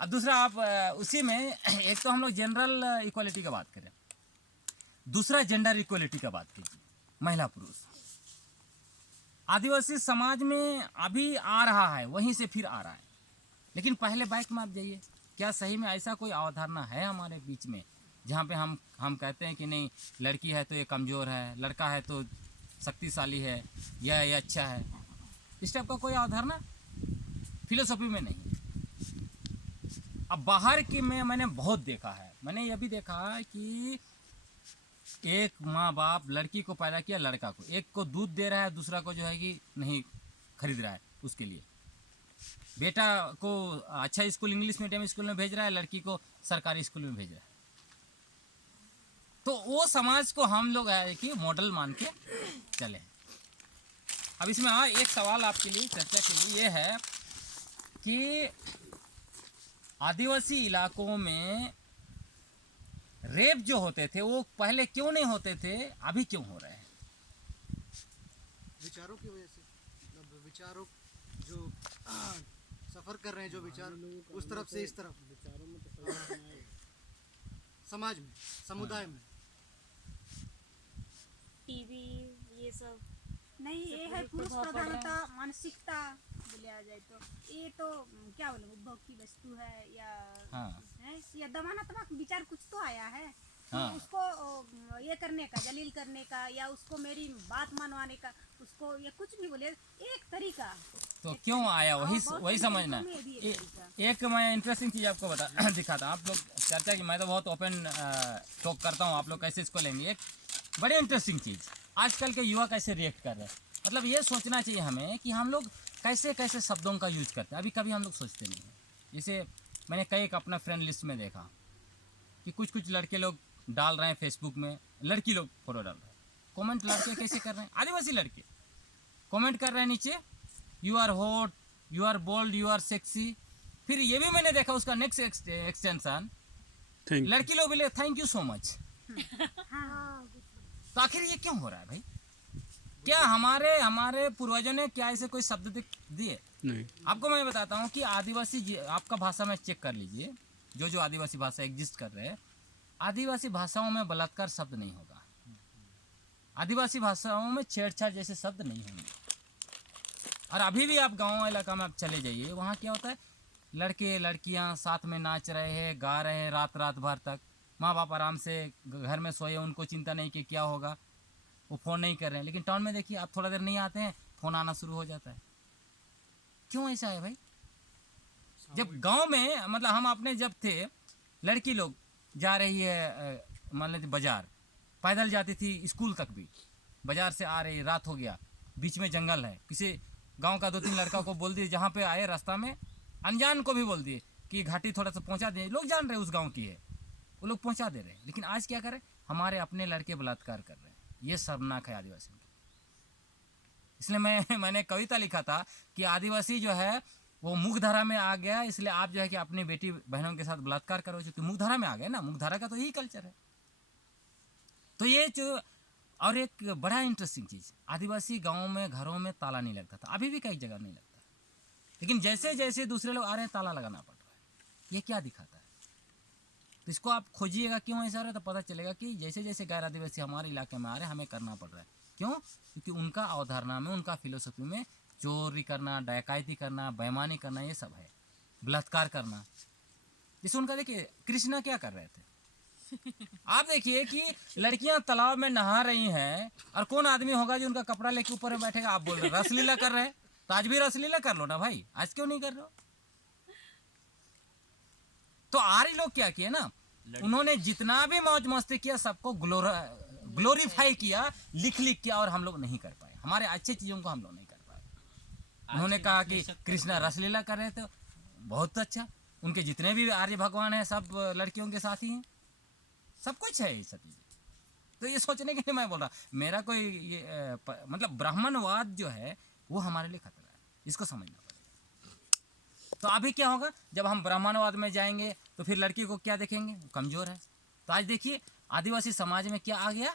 अब दूसरा आप उसी में एक तो हम लोग जनरल इक्वालिटी का बात करें, दूसरा जेंडर इक्वालिटी का बात कीजिए, महिला पुरुष। आदिवासी समाज में अभी आ रहा है, वहीं से फिर आ रहा है। लेकिन पहले बैक में आप जाइए, क्या सही में ऐसा कोई अवधारणा है हमारे बीच में जहाँ पे हम कहते हैं कि नहीं लड़की है तो ये कमज़ोर है, लड़का है तो शक्तिशाली है, या ये अच्छा है? इस टाइप का कोई अवधारणा फिलोसफी में नहीं है। अब बाहर की में मैंने बहुत देखा है, मैंने ये भी देखा है कि एक माँ बाप लड़की को पैदा किया, लड़का को, एक को दूध दे रहा है, दूसरा को जो है कि नहीं खरीद रहा है उसके लिए। बेटा को अच्छा स्कूल इंग्लिश मीडियम स्कूल में भेज रहा है, लड़की को सरकारी स्कूल में भेज रहा है। तो वो समाज को हम लोग है कि मॉडल मान के चले। अब इसमें एक सवाल आपके लिए चर्चा के लिए ये है कि आदिवासी इलाकों में रेप जो होते थे वो पहले क्यों नहीं होते थे, अभी क्यों हो रहे हैं? विचारों की वजह से, मतलब विचारों जो सफर कर रहे हैं, जो विचार उस तरफ से इस तरफ, विचारों में तो समाज में, समुदाय में टीवी ये सब नहीं, ये है पुरुष प्रधानता मानसिकता बोले आ जाए तो। ये तो क्या बोले उपभोग की वस्तु है या है या दमानात्मक विचार कुछ तो आया है। तो उसको ये करने का, जलील करने का, या उसको मेरी बात मनवाने का, उसको ये कुछ भी बोले एक तरीका। तो क्यों आया वही समझना। एक मैं इंटरेस्टिंग चीज़ आपको दिखाता हूँ। आप लोग चर्चा की, मैं तो बहुत ओपन टॉक करता हूँ, आप लोग कैसे इसको लेंगे। एक बड़ी इंटरेस्टिंग चीज़, आजकल के युवा कैसे रिएक्ट कर रहे हैं। मतलब ये सोचना चाहिए हमें कि हम लोग कैसे कैसे शब्दों का यूज करते हैं, अभी कभी हम लोग सोचते नहीं हैं। जैसे मैंने कई एक अपना फ्रेंड लिस्ट में देखा कि कुछ लड़के लोग डाल रहे हैं फेसबुक में, लड़की लोग फोटो डाल रहे हैं, कमेंट लड़के कैसे कर रहे हैं, आदिवासी लड़के कमेंट कर रहे हैं नीचे, you are hot, you are bold, you are sexy. फिर ये भी मैंने देखा उसका नेक्स्ट एक्सटेंशन, लड़की लोग बोले थैंक यू सो मच। तो आखिर ये क्यों हो रहा है भाई? क्या हमारे पूर्वजों ने क्या ऐसे कोई शब्द दिए? नहीं। आपको मैं बताता हूँ कि आदिवासी, आपका भाषा में चेक कर लीजिए, जो आदिवासी भाषा एग्जिस्ट कर रहे हैं, आदिवासी भाषाओं में बलात्कार शब्द नहीं होगा, आदिवासी भाषाओं में छेड़छाड़ जैसे शब्द नहीं होंगे। और अभी भी आप गाँव इलाका में आप चले जाइए, वहाँ क्या होता है, लड़के लड़कियाँ साथ में नाच रहे हैं, गा रहे हैं रात भर तक, माँ बाप आराम से घर में सोए, उनको चिंता नहीं कि क्या होगा, वो फ़ोन नहीं कर रहे हैं। लेकिन टाउन में देखिए, आप थोड़ा देर नहीं आते हैं, फ़ोन आना शुरू हो जाता है। क्यों ऐसा है भाई? जब गांव में, मतलब हम अपने जब थे, लड़की लोग जा रही है मान लीजिए बाजार, पैदल जाती थी स्कूल तक भी, बाजार से आ रही, रात हो गया, बीच में जंगल है, किसी गांव का 2-3 लड़का को बोल दिए, जहाँ पे आए रास्ता में अनजान को भी बोल दिए कि घाटी थोड़ा सा पहुँचा दें, लोग जान रहे उस गाँव की है, वो लोग पहुँचा दे रहे हैं। लेकिन आज क्या करें, हमारे अपने लड़के बलात्कार कर रहे हैं। ये शर्मनाक है आदिवासियों की। इसलिए मैंने कविता लिखा था कि आदिवासी जो है वो मुख्यधारा में आ गया, इसलिए आप जो है कि अपनी बेटी बहनों के साथ बलात्कार करो, क्योंकि मुख्यधारा में आ गए ना, मुख्यधारा का तो यही कल्चर है। तो ये जो, और एक बड़ा इंटरेस्टिंग चीज़, आदिवासी गाँव में घरों में ताला नहीं लगता था, अभी भी कई जगह नहीं लगता, लेकिन जैसे जैसे दूसरे लोग आ रहे हैं ताला लगाना पड़ रहा है। ये क्या दिखाता है? तो इसको आप खोजिएगा क्यों ऐसा हो रहा है, तो पता चलेगा कि जैसे जैसे गैर आदिवासी हमारे इलाके में आ रहे हैं, हमें करना पड़ रहा है। क्यों? क्योंकि उनका अवधारणा में, उनका फिलोसफी में चोरी करना, डकैती करना, बेईमानी करना, ये सब है, बलात्कार करना। जैसे उनका देखिए कृष्णा क्या कर रहे थे, आप देखिए कि लड़कियां तालाब में नहा रही हैं और कौन आदमी होगा जो उनका कपड़ा लेके ऊपर में बैठेगा। आप बोल रहे हैं रसलीला कर रहे हैं, तो आज भी रसलीला कर लो ना भाई, आज क्यों नहीं कर रहे हो? तो आर्य लोग क्या किए ना, उन्होंने जितना भी मौज मस्ती किया सबको ग्लोरीफाई किया, लिख लिख किया, और हम लोग नहीं कर पाए, हमारे अच्छे चीजों को हम लोग नहीं कर पाए। उन्होंने कहा कि कृष्णा रसलीला कर रहे थे, बहुत अच्छा, उनके जितने भी आर्य भगवान हैं सब लड़कियों के साथ ही हैं, सब कुछ है ये सब चीजें। तो ये सोचने के लिए मैं बोल रहा, मेरा कोई ये मतलब ब्राह्मणवाद जो है वो हमारे लिए खतरा है, इसको समझना पड़ेगा। तो अभी क्या होगा, जब हम ब्राह्मणवाद में जाएंगे तो फिर लड़की को क्या देखेंगे, कमजोर है। तो आज देखिए आदिवासी समाज में क्या आ गया,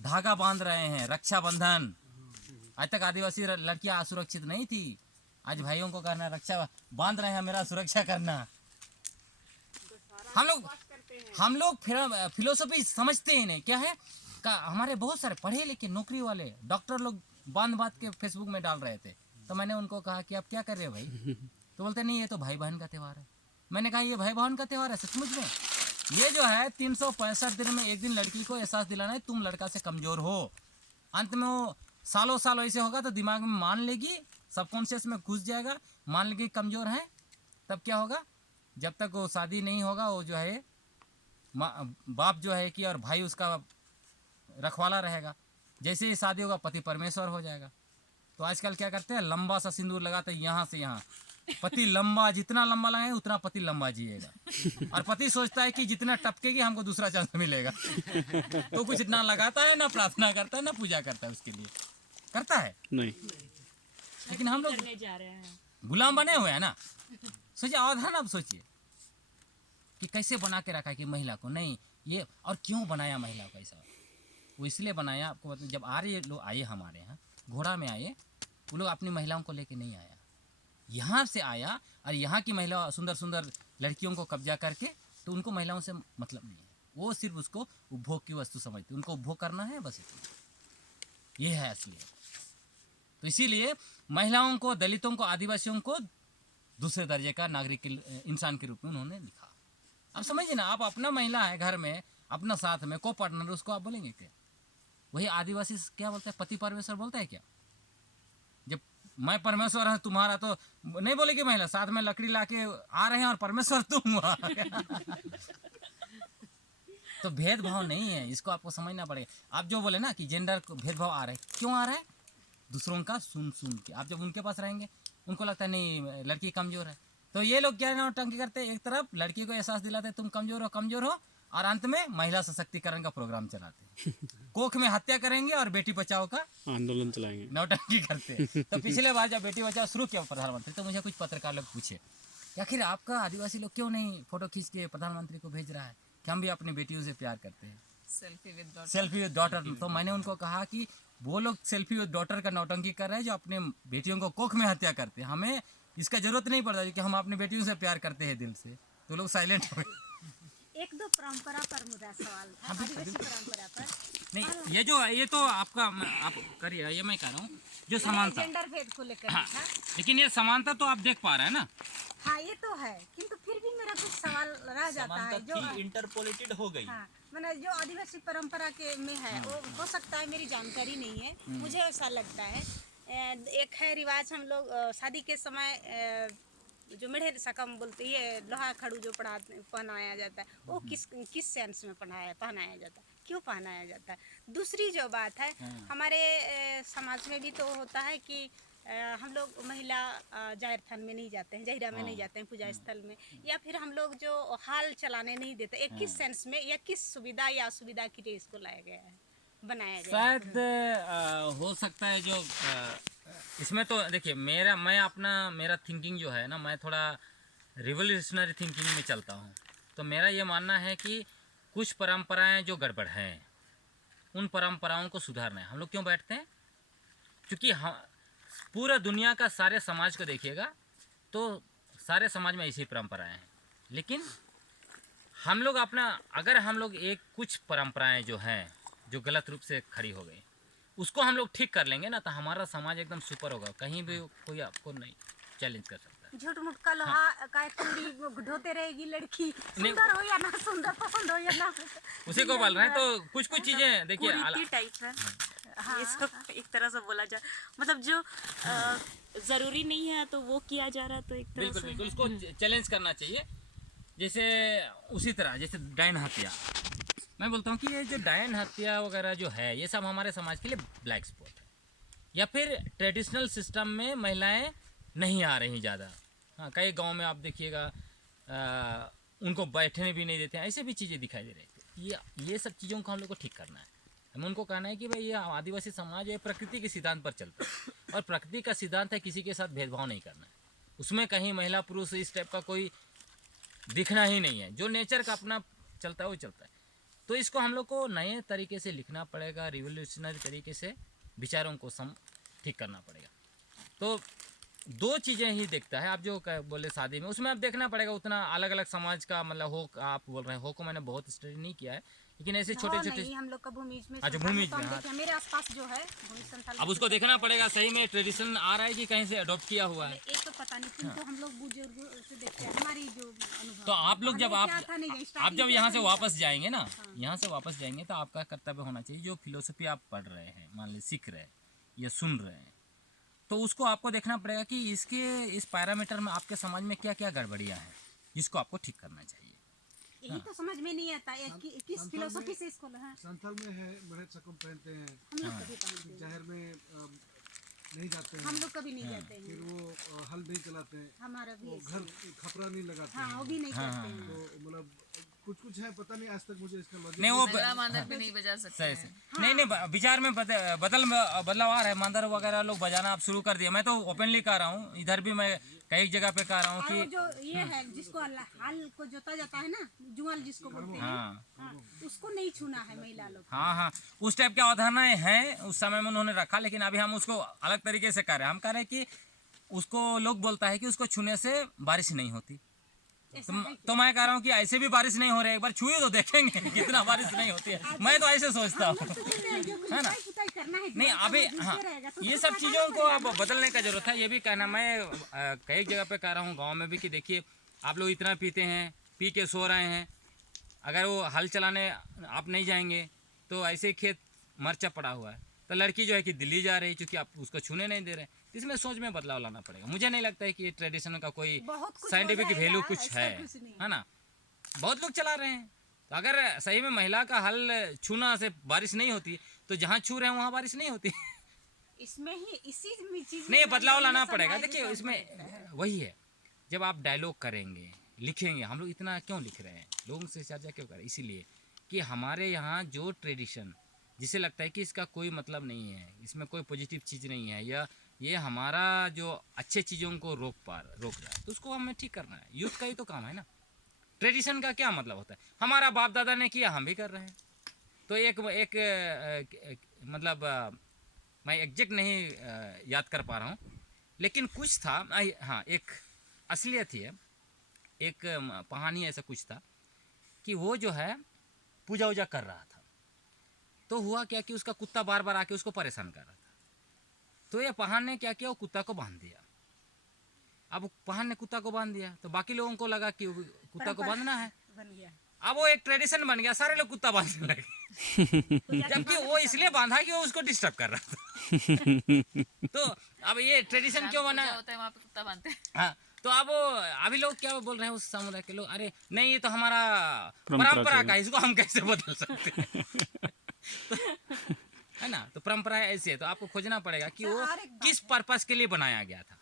धागा बांध रहे हैं, रक्षाबंधन। आज तक आदिवासी लड़कियां असुरक्षित नहीं थी, आज भाइयों को कहना रक्षा बांध रहे हैं, मेरा सुरक्षा करना। हम लोग फिलोसफी समझते ही नहीं, क्या है हमारे बहुत सारे पढ़े लिखे नौकरी वाले डॉक्टर लोग बांध के फेसबुक में डाल रहे थे। तो मैंने उनको कहा कि आप क्या कर रहे हो भाई, तो बोलते नहीं ये तो भाई बहन का त्यौहार है। मैंने कहा ये भाई बहन का त्यौहार है सचमुच में? ये जो है 365 दिन में एक दिन लड़की को एहसास दिलाना है तुम लड़का से कमजोर हो। अंत में वो सालों साल ऐसे होगा तो दिमाग में मान लेगी, सबकॉन्शियस में घुस जाएगा, मान लेगी कमजोर है। तब क्या होगा, जब तक वो शादी नहीं होगा वो जो है बाप जो है कि और भाई उसका रखवाला रहेगा। जैसे ही शादी होगा पति परमेश्वर हो जाएगा। तो आजकल क्या करते हैं, लंबा सा सिंदूर लगाते हैं यहाँ से यहाँ, पति लंबा, जितना लंबा लगाएंगे उतना पति लंबा जिएगा। और पति सोचता है कि जितना टपकेगी हमको दूसरा चांस मिलेगा। तो कुछ ना लगाता है, ना प्रार्थना करता है, ना पूजा करता है, उसके लिए करता है नहीं। लेकिन हम लोग जा रहे हैं, गुलाम बने हुए हैं ना। सोचिए अवधान, अब सोचिए कि कैसे बना के रखा है कि महिला को नहीं ये, और क्यों बनाया महिला को ऐसा। वो इसलिए बनाया, आपको मतलब जब आर्य लोग आए हमारे यहाँ घोड़ा में आए, वो लोग अपनी महिलाओं को लेके नहीं आया, यहाँ से आया। और यहाँ की महिला सुंदर सुंदर लड़कियों को कब्जा करके, तो उनको महिलाओं से मतलब नहीं है, वो सिर्फ उसको उपभोग की वस्तु समझते, उनको उपभोग करना है बस, ये है असली। तो इसीलिए महिलाओं को, दलितों को, आदिवासियों को दूसरे दर्जे का नागरिक इंसान के रूप में उन्होंने लिखा। अब समझिए ना, आप अपना महिला है घर में, अपना साथ में को पार्टनर, उसको आप बोलेंगे क्या? वही आदिवासी क्या बोलते हैं, पति परमेश्वर बोलता है क्या? जब मैं परमेश्वर हूँ तुम्हारा, तो नहीं बोलेगी महिला, साथ में लकड़ी लाके आ रहे हैं और परमेश्वर तुम। तो भेदभाव नहीं है, इसको आपको समझना पड़ेगा। आप जो बोले ना कि जेंडर भेदभाव आ रहा है, क्यों आ रहा है? दूसरों का सुन सुन के। आप जब उनके पास रहेंगे, उनको लगता है नहीं लड़की कमजोर है, तो ये लोग क्या नौटंकी करते हैं, एक तरफ लड़की को एहसास दिलाते हैं तुम कमजोर हो, और अंत में महिला सशक्तिकरण का प्रोग्राम चलाते हैं। कोख में हत्या करेंगे और बेटी बचाओ का आंदोलन चलाएंगे, नौटंकी करते हैं। तो पिछले बार जब बेटी बचाओ शुरू किया प्रधानमंत्री, तो मुझे कुछ पत्रकार लोग पूछे कि आखिर आपका आदिवासी लोग क्यों नहीं फोटो खींच के प्रधानमंत्री को भेज रहा है कि हम भी अपनी बेटियों से प्यार करते हैं, सेल्फी विद डॉटर। तो मैंने उनको कहा कि वो लोग सेल्फी विद डॉटर का नौटंकी कर रहे हैं जो अपने बेटियों को कोख में हत्या करते हैं। हमें इसका जरूरत नहीं पड़ता कि हम अपनी बेटियों से प्यार करते हैं दिल से। तो लोग साइलेंट हो गए। एक दो परंपरा पर मुद्दा सवाल था, आदिवासी परंपरा पर। नहीं, ये तो आपका आप करिए, ये मैं कह रहा हूँ जो समानता, जेंडर भेद को लेकर हाँ, था। लेकिन ये समानता तो आप देख पा रहे हैं ना। हाँ ये तो है, किंतु फिर भी मेरा कुछ सवाल रह जाता है जो इंटरपोलेटेड हो गई। हाँ, मैंने जो आदिवासी परंपरा के में है वो हो सकता है मेरी जानकारी नहीं है, मुझे ऐसा लगता है। एक है रिवाज, हम लोग शादी के समय जो मेढ़े सकम बोलते हैं, लोहा खड़ू जो पहनाया जाता है, वो किस सेंस में पहनाया जाता है, क्यों पहनाया जाता है? दूसरी जो बात है, हमारे समाज में भी तो होता है कि हम लोग महिला जाहिर थान में नहीं जाते हैं, जहिरा में नहीं जाते हैं, पूजा स्थल में, या फिर हम लोग जो हाल चलाने नहीं देते, एक किस सेंस में या किस सुविधा या असुविधा के लिए इसको लाया गया है, बनाया गया है? शायद हो सकता है जो इसमें तो देखिए मेरा थिंकिंग जो है ना, मैं थोड़ा रिवोल्यूशनरी थिंकिंग में चलता हूँ। तो मेरा ये मानना है कि कुछ परंपराएं जो गड़बड़ हैं उन परंपराओं को सुधारना है। हम लोग क्यों बैठते हैं? क्योंकि पूरा दुनिया का सारे समाज को देखिएगा तो सारे समाज में ऐसी परंपराएं हैं, लेकिन हम लोग अगर हम लोग एक कुछ परंपराएं जो हैं जो गलत रूप से खड़ी हो गई उसको हम लोग ठीक कर लेंगे ना, तो हमारा समाज एकदम सुपर होगा, कहीं भी कोई आपको नहीं चैलेंज कर सकता है। झूठ मूठ का लोहा का एक कुंडी ढोते रहेगी लड़की, सुंदर हो या ना सुंदर, पसंद हो या ना उसी को बोल रहे हैं। तो कुछ कुछ चीजें देखिए कुरीति टाइप है इसको एक तरह से बोला जाए, मतलब जो जरूरी नहीं है तो वो किया जा रहा है, तो एक तरह बिल्कुल से बिल्कुल उसको चैलेंज करना चाहिए। जैसे उसी तरह जैसे डायन हत्या, मैं बोलता हूँ कि ये जो डायन हत्या वगैरह जो है ये सब हमारे समाज के लिए ब्लैक स्पॉट है, या फिर ट्रेडिशनल सिस्टम में महिलाएं नहीं आ रही ज़्यादा। हाँ, कई गांव में आप देखिएगा उनको बैठने भी नहीं देते हैं, ऐसे भी चीज़ें दिखाई दे रही थी। ये सब चीज़ों को हम लोग को ठीक करना है। हमें उनको कहना है कि भाई ये आदिवासी समाज है, प्रकृति के सिद्धांत पर चलता है, और प्रकृति का सिद्धांत है किसी के साथ भेदभाव नहीं करना है। उसमें कहीं महिला पुरुष इस टाइप का कोई दिखना ही नहीं है, जो नेचर का अपना चलता है वो चलता है। तो इसको हम लोग को नए तरीके से लिखना पड़ेगा, रिवोल्यूशनरी तरीके से विचारों को ठीक करना पड़ेगा। तो दो चीज़ें ही देखता है, आप जो बोले शादी में, उसमें आप देखना पड़ेगा उतना अलग अलग समाज का, मतलब हो आप बोल रहे हैं, हो को मैंने बहुत स्टडी नहीं किया है, लेकिन ऐसे छोटे छोटे हम लोग का भूमिज में, अच्छा भूमिज में, हाँ, मेरे आसपास जो है भूमि संथाल, अब उसको देखना पड़ेगा सही में ट्रेडिशन आ रहा है कि कहीं से अडॉप्ट किया हुआ है। एक तो पता नहीं, किंतु हम लोग बुजुर्गों से देखते हैं, हमारी जो अनुभव। तो आप लोग जब आप जब यहाँ से वापस जाएंगे ना, यहाँ से वापस जाएंगे तो आपका कर्तव्य होना चाहिए, जो फिलोसफी आप पढ़ रहे हैं, मान लीजिए सीख रहे हैं या सुन रहे हैं, तो उसको आपको देखना पड़ेगा कि इस पैरामीटर में आपके समाज में क्या क्या गड़बड़ियाँ हैं, जिसको आपको ठीक करना चाहिए। यही तो समझ में नहीं आता है कि किस फिलोसफी से इसको है। संथाल में है, बड़े सकम पहनते हैं, हम लोग कभी पहनते हैं, जाहिर में नहीं जाते हैं, हम लोग कभी नहीं जाते हैं, फिर वो हल नहीं चलाते हैं, हमारा भी वो घर खपरा नहीं लगाते हाँ, वो भी नहीं करते हैं। तो मतलब कुछ है, पता नहीं आज तक मुझे इसका लॉजिक नहीं वो मेरा मांदर भी नहीं बजा सकते सही हैं। से नहीं विचार में बदलाव आ रहा है। मांदर वगैरह लोग बजाना आप शुरू कर दिया। मैं तो ओपनली कह रहा हूँ, इधर भी मैं कई जगह पे कह रहा हूँ और कि जो ये है जिसको हाल को जोता जाता है ना, जुआल जिसको बोलते हैं, हाँ, उसको नहीं छूना है महिला लोग। हाँ उस टाइप की अवधारणाएं हैं उस समय में उन्होंने रखा, लेकिन अभी हम उसको अलग तरीके से कर रहे हैं। हम कह रहे हैं कि उसको लोग बोलता है कि उसको छूने से बारिश नहीं होती, तो मैं कह रहा हूँ कि ऐसे भी बारिश नहीं हो रही है, एक बार छुए तो देखेंगे कितना बारिश नहीं होती है। मैं तो ऐसे सोचता हूँ, है ना। नहीं अभी हाँ, ये सब चीज़ों को अब बदलने का जरूरत है। ये भी कहना मैं कई जगह पे कह रहा हूँ, गांव में भी, कि देखिए आप लोग इतना पीते हैं, पी के सो रहे हैं, अगर वो हल चलाने आप नहीं जाएंगे तो ऐसे खेत मरचा पड़ा हुआ है, तो लड़की जो है कि दिल्ली जा रही है क्योंकि आप उसको छूने नहीं दे रहे हैं। इसमें सोच में बदलाव लाना पड़ेगा। मुझे नहीं लगता है कि ये ट्रेडिशन का कोई साइंटिफिक वैल्यू कुछ है ना। बहुत लोग चला रहे हैं, तो अगर सही में महिला का हल छूना से बारिश नहीं होती तो जहाँ छू रहे हैं वहाँ बारिश नहीं होती। इसमें ही इसी चीज नहीं, बदलाव लाना पड़ेगा। देखिए इसमें वही है, जब आप डायलॉग करेंगे, लिखेंगे, हम लोग इतना क्यों लिख रहे हैं, लोगों से चर्चा क्यों करें, इसीलिए कि हमारे यहाँ जो ट्रेडिशन जिसे लगता है कि इसका कोई मतलब नहीं है, इसमें कोई पॉजिटिव चीज़ नहीं है, या ये हमारा जो अच्छे चीज़ों को रोक रहा है, तो उसको हमें ठीक करना है। यूथ का ही तो काम है ना। ट्रेडिशन का क्या मतलब होता है, हमारा बाप दादा ने किया, हम भी कर रहे हैं। तो एक मतलब मैं एग्जैक्ट नहीं याद कर पा रहा हूँ, लेकिन कुछ था। हाँ, एक असलियत ही है, एक कहानी ऐसा कुछ था कि वो जो है पूजा वूजा कर रहा था, तो हुआ क्या कि उसका कुत्ता बार बार आके उसको परेशान कर रहा था। तो ये पहाड़ ने क्या किया, वो कुत्ता को बांध दिया। अब पहाड़ ने कुत्ता को बांध दिया तो बाकी लोगों को लगा कि कुत्ता को बांधना है, बन गया। अब वो एक ट्रेडिशन बन गया, सारे लोग कुत्ता बांधने लगे। जबकि वो इसलिए बांधा कि वो उसको डिस्टर्ब कर रहा था। तो अब ये ट्रेडिशन क्यों बना होता है वहाँ पे कुत्ता बांधते हैं। हाँ, तो अब अभी लोग क्या बोल रहे हैं उस समुदाय के लोग, अरे नहीं ये तो हमारा परंपरा का, इसको हम कैसे बदल सकते हैं। है ना। तो परंपरा ऐसी है, तो आपको खोजना पड़ेगा कि वो किस पर्पस के लिए बनाया गया था,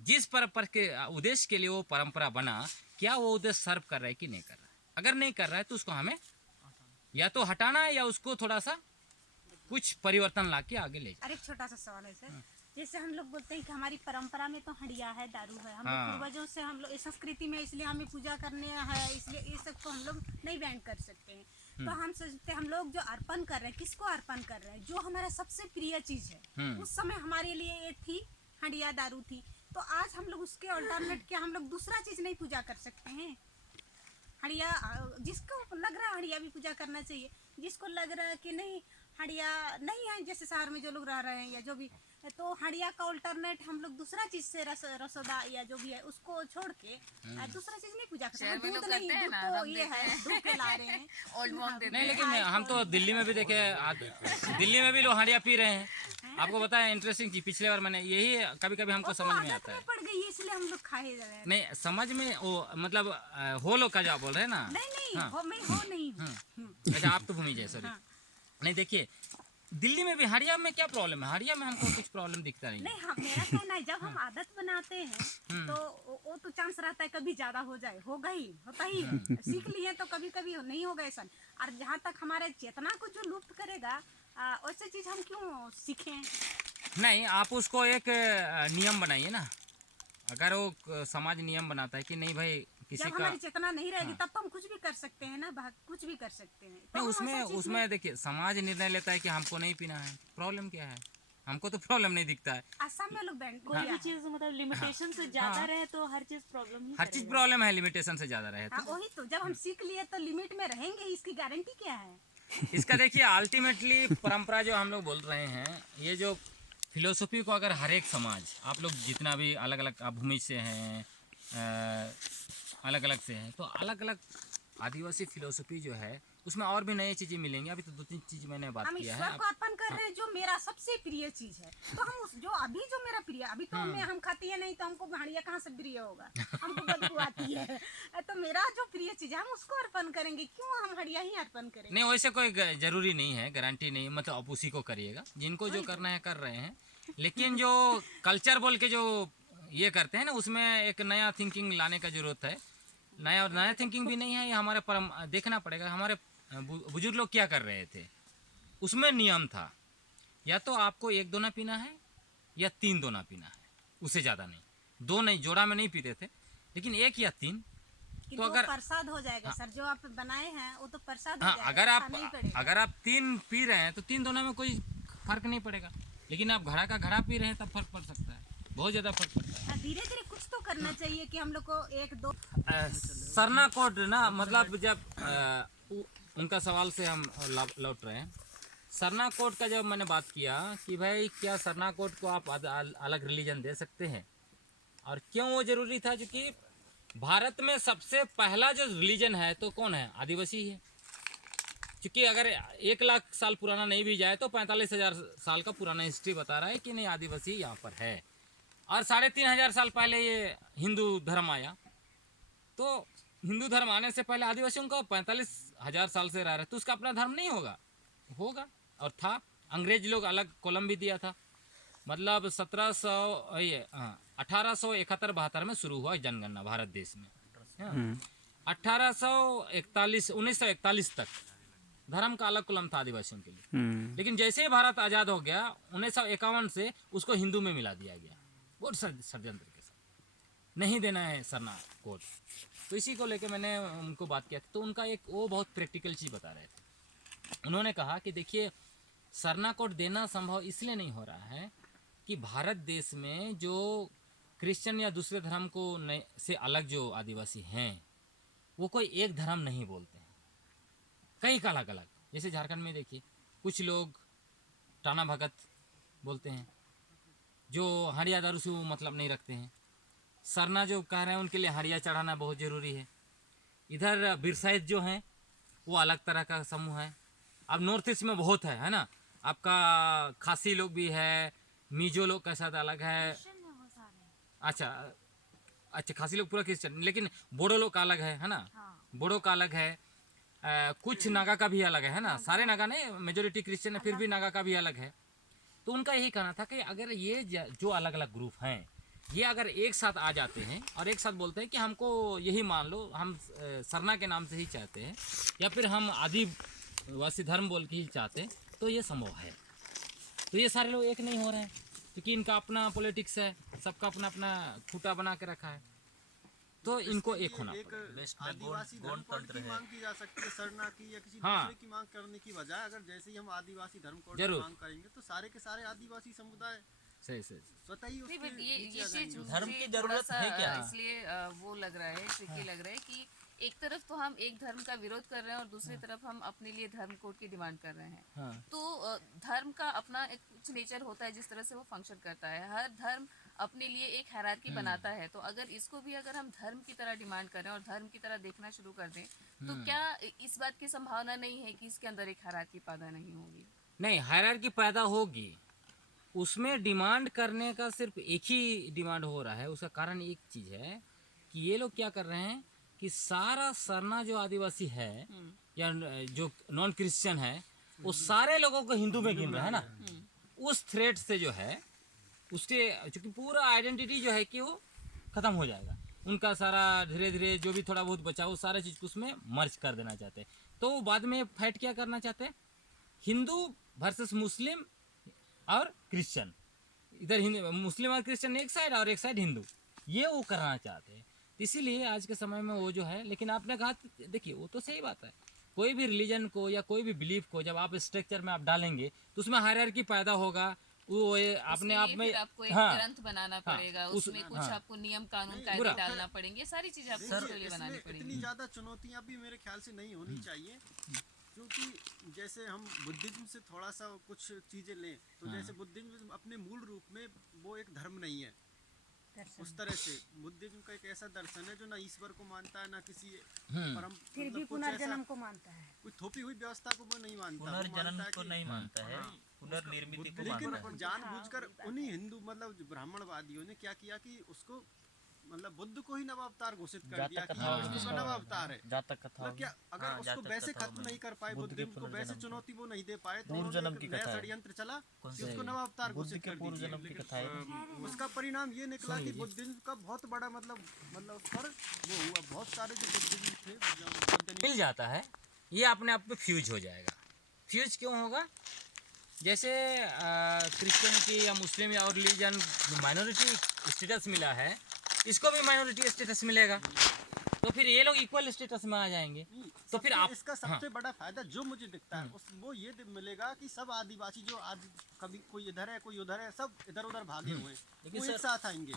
जिस पर्पस के उद्देश्य के लिए वो परंपरा बना, क्या वो उद्देश्य सर्व कर रहा है कि नहीं कर रहा है। अगर नहीं कर रहा है तो उसको हमें या तो हटाना है या उसको थोड़ा सा कुछ परिवर्तन ला के आगे ले जाना। अरे छोटा सा सवाल है सर, जैसे हम लोग बोलते हैं कि हमारी परंपरा में तो हंडिया है, दारू है, हम लोग पूर्वजों से हम लोग इस संस्कृति में, इसलिए हमें पूजा करने है, इसलिए ये सब को हम लोग नहीं बैन कर सकते हैं। तो हम सोचते हैं हम लोग जो अर्पण कर रहे हैं, किसको अर्पण कर रहे हैं, जो हमारा सबसे प्रिय चीज है। उस समय हमारे लिए ये थी, हंडिया दारू थी, तो आज हम लोग उसके अल्टरनेट क्या हम लोग दूसरा चीज नहीं पूजा कर सकते हैं। हंडिया जिसको लग रहा है हंडिया भी पूजा करना चाहिए, जिसको लग रहा है कि नहीं हड़िया नहीं है, जैसे शहर में जो लोग रह रहे हैं या जो भी, तो हड़िया का अल्टरनेट हम लोग दूसरा चीज से रसोदा या जो भी है उसको छोड़ के दूसरा चीज नहीं पूजा करते शहर हैं। में दूध लोग नहीं, करते हैं दूध ना, तो हम ये देते है, हैं। दूध के ला रहे हैं। ओल्ड मॉन्क देते नहीं, हैं। लेकिन हम तो दिल्ली में भी देखे दिल्ली में भी लोग हांडिया पी रहे हैं। आपको पता है इंटरेस्टिंग चीज, पिछले बार मैंने यही कभी कभी हमको वो तो समझ में आदत आता है। में पड़ गई है, इसलिए हम लोग खाए जा रहे हैं। नहीं समझ में वो मतलब हो लोग का जो बोल रहे हैं ना। नहीं नहीं हाँ। मैं हो नहीं हूँ। अच्छा आप तो भूमि जय सॉरी। हाँ। नहीं देखिए दिल्ली में भी हरिया में क्या प्रॉब्लम है, हरिया में हमको कुछ प्रॉब्लम दिखता नहीं है। नहीं, हम मेरा कहना है जब हम आदत बनाते हैं तो वो तो चांस रहता है कभी ज्यादा हो जाए, होगा ही, होता ही है। सीख लिए तो कभी कभी नहीं होगा ऐसा। और जहाँ तक हमारे चेतना को जो लुप्त करेगा वैसे चीज हम क्यों सीखें। नहीं आप उसको एक नियम बनाइए ना। अगर वो समाज नियम बनाता है कि नहीं भाई किसी जब का हमारी चेतना नहीं रहेगी तब तो हम कुछ भी कर सकते हैं ना, कुछ भी कर सकते हैं। तो नहीं हम उसमें ऐसा चीज़ उसमें देखिए समाज निर्णय लेता है कि हमको नहीं पीना है, प्रॉब्लम क्या है? हमको तो प्रॉब्लम नहीं दिखता है। असम में लोग बैंड कोई भी चीज मतलब लिमिटेशन से ज्यादा रहे तो हर चीज प्रॉब्लम ही हर चीज करेगा। प्रॉब्लम है, लिमिटेशन से ज्यादा रहे हाँ तो। वही तो, जब हम सीख लिए तो लिमिट में रहेंगे, इसकी गारंटी क्या है। इसका देखिए अल्टीमेटली परंपरा जो हम लोग बोल रहे हैं, ये जो फिलोसफी को अगर हर एक समाज, आप लोग जितना भी अलग अलग भूमि से हैं, अलग अलग से हैं, तो अलग अलग आदिवासी फिलोसफी जो है उसमें और भी नई चीज़ें मिलेंगी। अभी तो 2-3 चीज़ मैंने बात हम किया ईश्वर है। को अर्पण कर रहे हैं जो मेरा सबसे प्रिय चीज है। तो हम जो अभी जो मेरा प्रिय, अभी तो हम खाती है नहीं तो हमको हड़िया कहाँ से प्रिय होगा, हमको बदबू आती है। तो मेरा जो प्रिय चीज है हम उसको अर्पण करेंगे, क्यों हम हड़िया ही अर्पण करेंगे। नहीं वैसे कोई जरूरी नहीं है, गारंटी नहीं, मतलब आप उसी को करिएगा, जिनको जो करना है कर रहे हैं। लेकिन जो कल्चर बोल के जो ये करते हैं ना, उसमें एक नया थिंकिंग लाने का जरूरत है। नया थिंकिंग भी नहीं है, ये हमारे देखना पड़ेगा हमारे बुजुर्ग लोग क्या कर रहे थे। उसमें नियम था या तो आपको 1 दोना पीना है या 3 दोना पीना है, उससे ज़्यादा नहीं। 2 नहीं, जोड़ा में नहीं पीते थे, लेकिन 1 या 3। तो अगर प्रसाद हो जाएगा सर, जो आप बनाए हैं वो तो प्रसाद हो हाँ, जाएगा। अगर आप 3 पी रहे हैं तो 3 दोनों में कोई फर्क नहीं पड़ेगा। लेकिन आप घड़ा का घड़ा पी रहे हैं तब फर्क पड़ सकता है, बहुत ज़्यादा फर्क पड़ता है। धीरे धीरे कुछ तो करना चाहिए कि हम लोग को 1-2 सरना कोड ना, मतलब जब उनका सवाल से हम लौट रहे हैं, सरना कोड का जब मैंने बात किया कि भाई क्या सरना कोड को आप अलग रिलीजन दे सकते हैं और क्यों वो ज़रूरी था, क्योंकि भारत में सबसे पहला जो रिलीजन है तो कौन है, आदिवासी है। क्योंकि अगर 1 लाख साल पुराना नहीं भी जाए तो 45,000 साल का पुराना हिस्ट्री बता रहा है कि नहीं आदिवासी यहाँ पर है। और 3,500 साल पहले ये हिंदू धर्म आया, तो हिंदू धर्म आने से पहले आदिवासियों का 45,000 साल से रह रहे, तो उसका अपना धर्म नहीं होगा और था। अंग्रेज लोग अलग कॉलम भी दिया था, मतलब 1871-72 में शुरू हुआ जनगणना भारत देश में। 1941 तक धर्म का अलग कॉलम था आदिवासियों के लिए। लेकिन जैसे ही भारत आज़ाद हो गया 1951 से उसको हिंदू में मिला दिया गया, बहुत षड्यंत्र के साथ। नहीं देना है सरना कोड, तो इसी को लेके मैंने उनको बात किया था। तो उनका एक वो बहुत प्रैक्टिकल चीज़ बता रहे थे। उन्होंने कहा कि देखिए सरना कोड देना संभव इसलिए नहीं हो रहा है कि भारत देश में जो क्रिश्चियन या दूसरे धर्म को से अलग जो आदिवासी हैं वो कोई एक धर्म नहीं बोलते हैं, कई का अलग अलग। जैसे झारखंड में देखिए कुछ लोग टाना भगत बोलते हैं, जो हड़िया दारू से वो मतलब नहीं रखते हैं। सरना जो कह रहे हैं उनके लिए हड़िया चढ़ाना बहुत ज़रूरी है। इधर बिरसाइत जो हैं वो अलग तरह का समूह है। अब नॉर्थ ईस्ट में बहुत है ना, आपका खासी लोग भी है, मिजो लोग का साथ अलग है। अच्छा खासी लोग पूरा क्रिश्चियन, लेकिन बोडो लोग का अलग है ना, बोडो का अलग है। कुछ नागा का भी अलग है ना, सारे नागा नहीं, मेजोरिटी क्रिश्चियन है, फिर भी नागा का भी अलग है। तो उनका यही कहना था कि अगर ये जो अलग अलग ग्रुप हैं ये अगर एक साथ आ जाते हैं और एक साथ बोलते हैं कि हमको यही मान लो, हम सरना के नाम से ही चाहते हैं या फिर हम आदिवासी धर्म बोल के ही चाहते हैं, तो ये संभव है। तो ये सारे लोग एक नहीं हो रहे हैं क्योंकि इनका अपना पॉलिटिक्स है, सबका अपना अपना खूटा बना के रखा है। तो इनको एक होना पड़ेगा। आदिवासी धर्म कोड की मांग की जा सकती है, सरना की या किसी हाँ। दूसरे की मांग करने की बजाय अगर जैसे ही हम आदिवासी धर्म कोड की जरूर। मांग करेंगे तो सारे के सारे आदिवासी समुदाय सही स्वतः ही नहीं, उसके but ये नीचे आ चीज जाएंगे। धर्म की मुझे जरूरत थोड़ा है सा, क्या? इसलिए वो लग रहा है, ट्रिकी लग रहा है कि एक तरफ तो हम एक धर्म का विरोध कर रहे हैं और दूसरी तरफ हम अपने लिए धर्म कोड की डिमांड कर रहे हैं। तो धर्म का अपना एक कुछ नेचर होता है जिस तरह से वो फंक्शन करता है। हर धर्म अपने लिए एक हायरार्की बनाता है। तो अगर इसको भी अगर हम धर्म की तरह डिमांड करें और धर्म की तरह देखना शुरू कर दें तो क्या इस बात की संभावना नहीं है कि इसके अंदर एक हायरार्की पैदा नहीं होगी? नहीं, हायरार्की पैदा होगी। उसमें डिमांड करने का सिर्फ एक ही डिमांड हो रहा है। उसका कारण एक चीज़ है कि ये लोग क्या कर रहे हैं कि सारा सरना जो आदिवासी है या जो नॉन क्रिश्चियन है वो सारे लोगों को हिंदू में गिन रहा है ना। उस थ्रेड से जो है उसके चूँकि पूरा आइडेंटिटी जो है कि वो ख़त्म हो जाएगा। उनका सारा धीरे धीरे जो भी थोड़ा बहुत बचा वो सारा चीज़ उसमें मर्ज कर देना चाहते हैं। तो वो बाद में फाइट क्या करना चाहते हैं, हिंदू वर्सेस मुस्लिम और क्रिश्चियन। इधर हिंदू मुस्लिम और क्रिश्चियन एक साइड और एक साइड हिंदू, ये वो करना चाहते हैं। इसीलिए आज के समय में वो जो है, लेकिन आपने कहा देखिए वो तो सही बात है, कोई भी रिलीजन को या कोई भी बिलीफ को जब आप स्ट्रक्चर में आप डालेंगे तो उसमें हायरार्की पैदा होगा। वो अपने आप में आपको एक ग्रंथ बनाना पड़ेगा, उसमें कुछ आपको नियम कानून कायदे डालना पड़ेंगे, सारी चीजें आपको उसके लिए बनानी पड़ेंगी। इतनी ज़्यादा चुनौतियाँ भी मेरे ख्याल से नहीं होनी चाहिए, क्योंकि जैसे हम बुद्धिज्म से थोड़ा सा कुछ चीज़ें लें तो जैसे बुद्धिज्म अपने मूल रूप में वो एक धर्म नहीं है। उस तरह से बुद्धिज्म का एक ऐसा दर्शन है जो ना ईश्वर को मानता है ना किसी परम फिर भी पुनर्जन्म को मानता है, कोई थोपी हुई व्यवस्था को वो नहीं मानता। पुनर्जन्म को नहीं मानता है, पुनर्निर्मिति को मानता है। लेकिन जानबूझकर उन्हीं हिंदू मतलब ब्राह्मणवादियों ने क्या किया कि उसको मतलब बुद्ध को ही नव अवतार घोषित कर दिया कि ये विष्णु का नव अवतार है। जातक कथा मतलब क्या अगर उसको वैसे खत्म नहीं कर पाए, बुद्धिज्म को वैसे चुनौती वो नहीं दे पाए तो एक नया षड्यंत्र चला कि उसको नव अवतार घोषित कर दिया। उसका परिणाम ये निकला कि बुद्धिज्म का बहुत बड़ा मतलब उस पर वो हुआ। बहुत सारे जो बुद्धिज्म थे मिल जाता है, ये अपने आप में फ्यूज हो जाएगा। फ्यूज क्यों होगा? जैसे क्रिश्चियनिटी या मुस्लिम या और रिलीजन माइनॉरिटी स्टेटस मिला है, इसको भी माइनॉरिटी स्टेटस मिलेगा, तो फिर ये लोग इक्वल स्टेटस में आ जाएंगे। तो फिर आप इसका सबसे बड़ा फायदा जो मुझे दिखता है वो ये मिलेगा कि सब आदिवासी जो आज कभी कोई इधर है कोई उधर है, सब इधर उधर भागे हुए हैं, वो एक साथ आएंगे।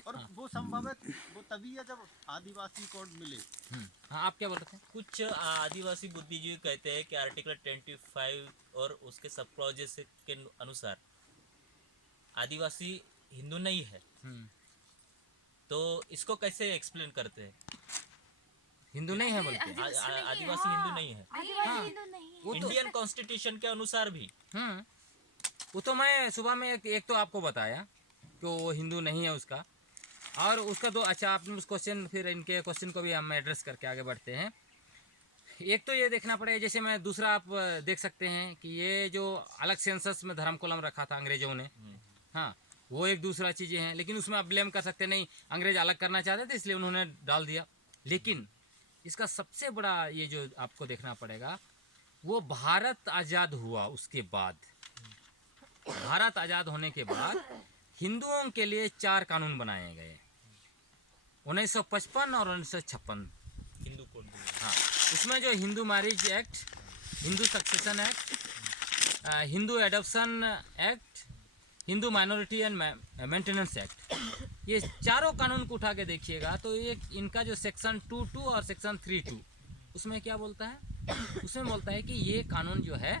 और वो संभव है वो तभी है जब आदिवासी कोड मिले। हाँ, आप क्या बोल रहे थे? कुछ आदिवासी बुद्धिजीवी कहते हैं कि आर्टिकल 25 और उसके सब क्लॉजेस के अनुसार आदिवासी हिंदू नहीं है। तो इसको कैसे एक्सप्लेन करते हैं? हिंदू नहीं है बल्कि आदिवासी हिंदू नहीं है। इंडियन कॉन्स्टिट्यूशन के अनुसार भी वो तो मैं सुबह में एक तो आपको बताया कि वो हिंदू नहीं है उसका, और उसका दो अच्छा आपने उस क्वेश्चन, फिर इनके क्वेश्चन को भी हम एड्रेस करके आगे बढ़ते हैं। एक तो ये देखना पड़ेगा, जैसे मैं दूसरा आप देख सकते हैं कि ये जो अलग सेंसस में धर्म कोलम रखा था अंग्रेजों ने, हाँ वो एक दूसरा चीज़ें हैं, लेकिन उसमें आप ब्लेम कर सकते नहीं, अंग्रेज अलग करना चाहते थे इसलिए उन्होंने डाल दिया। लेकिन इसका सबसे बड़ा ये जो आपको देखना पड़ेगा, वो भारत आज़ाद हुआ उसके बाद, भारत आज़ाद होने के बाद हिंदुओं के लिए 4 कानून बनाए गए, 1955 और 1956 हिंदू कोड। हाँ, उसमें जो Hindu marriage act, Hindu succession act, Hindu adoption act, Hindu minority and maintenance act, ये चारों कानून को उठा के देखिएगा तो ये इनका जो सेक्शन 22 और सेक्शन 32 उसमें क्या बोलता है? उसमें बोलता है कि ये कानून जो है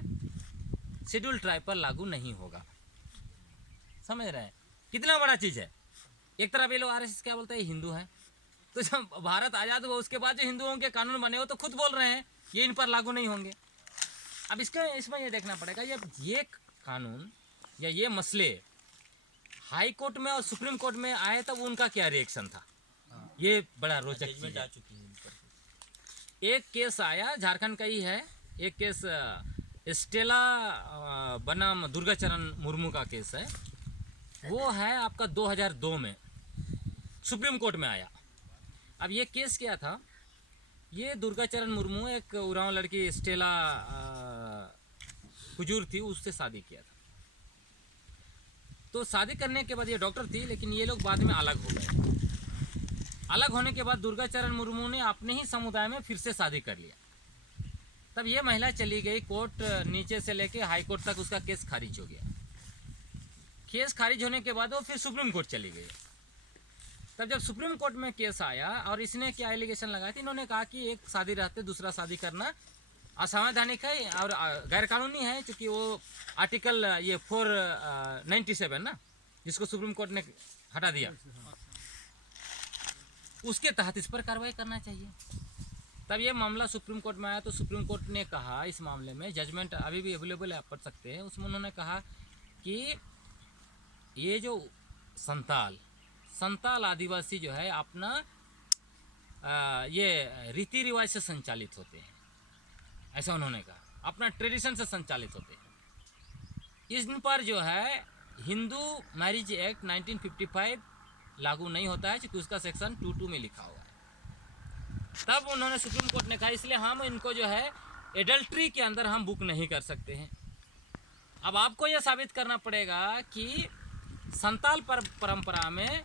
शेड्यूल ट्राइब पर लागू नहीं होगा। समझ रहे हैं कितना बड़ा चीज़ है? एक तरफ ये लोग आरएसएस क्या बोलते हैं, हिंदू है, तो जब भारत आज़ाद हुआ उसके बाद जो हिंदुओं के कानून बने हो तो खुद बोल रहे हैं ये इन पर लागू नहीं होंगे। अब इसमें ये देखना पड़ेगा जब ये कानून या ये मसले हाई कोर्ट में और सुप्रीम कोर्ट में आए तब उनका क्या रिएक्शन था, ये बड़ा रोचक चीज है। एक केस आया झारखंड का ही है, एक केस स्टेला बनाम दुर्गाचरण मुर्मू का केस है, वो है आपका 2002 में सुप्रीम कोर्ट में आया। अब ये केस क्या था, ये दुर्गाचरण मुर्मू एक उरांव लड़की स्टेला हुजूर थी, उससे शादी किया था। तो शादी करने के बाद ये डॉक्टर थी, लेकिन ये लोग बाद में अलग हो गए। अलग होने के बाद दुर्गाचरण मुर्मू ने अपने ही समुदाय में फिर से शादी कर लिया। तब ये महिला चली गई कोर्ट, नीचे से लेके हाई कोर्ट तक उसका केस खारिज हो गया। केस खारिज होने के बाद वो फिर सुप्रीम कोर्ट चली गई। तब जब सुप्रीम कोर्ट में केस आया और इसने क्या एलिगेशन लगाया था, इन्होंने कहा कि एक शादी रहते दूसरा शादी करना असंवैधानिक है और गैरकानूनी है, क्योंकि वो आर्टिकल ये 497 ना, जिसको सुप्रीम कोर्ट ने हटा दिया, उसके तहत इस पर कार्रवाई करना चाहिए। तब ये मामला सुप्रीम कोर्ट में आया तो सुप्रीम कोर्ट ने कहा इस मामले में, जजमेंट अभी भी अवेलेबल है, आप पढ़ सकते हैं, उसमें उन्होंने कहा कि ये जो संताल आदिवासी जो है अपना ये रीति रिवाज से संचालित होते हैं, ऐसा उन्होंने कहा, अपना ट्रेडिशन से संचालित होते हैं। इन पर जो है हिंदू मैरिज एक्ट 1955 लागू नहीं होता है, क्योंकि उसका सेक्शन 22 में लिखा हुआ है। तब उन्होंने सुप्रीम कोर्ट ने कहा इसलिए हम इनको जो है एडल्ट्री के अंदर हम बुक नहीं कर सकते हैं। अब आपको यह साबित करना पड़ेगा कि संताल परंपरा में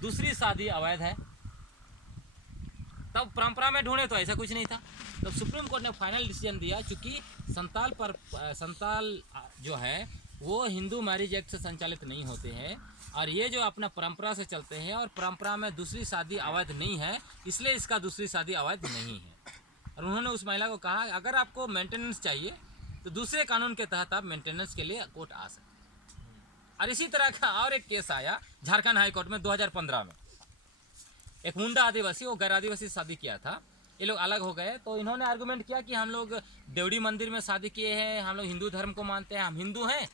दूसरी शादी अवैध है। तब परंपरा में ढूंढे तो ऐसा कुछ नहीं था। तब सुप्रीम कोर्ट ने फाइनल डिसीजन दिया, चूँकि संताल जो है वो हिंदू मैरिज एक्ट से संचालित नहीं होते हैं और ये जो अपना परंपरा से चलते हैं और परंपरा में दूसरी शादी अवैध नहीं है, इसलिए इसका दूसरी शादी अवैध नहीं है। और उन्होंने उस महिला को कहा अगर आपको मेंटेनेंस चाहिए तो दूसरे कानून के तहत आप मेंटेनेंस के लिए कोर्ट आ सकते हैं। और इसी तरह का और एक केस आया झारखंड हाई कोर्ट में 2015 में। एक मुंडा आदिवासी, वो गैर आदिवासी शादी किया था, ये लोग अलग हो गए, तो इन्होंने आर्गूमेंट किया कि हम लोग देवड़ी मंदिर में शादी किए हैं, हम लोग हिंदू धर्म को मानते हैं, हम हिंदू हैं,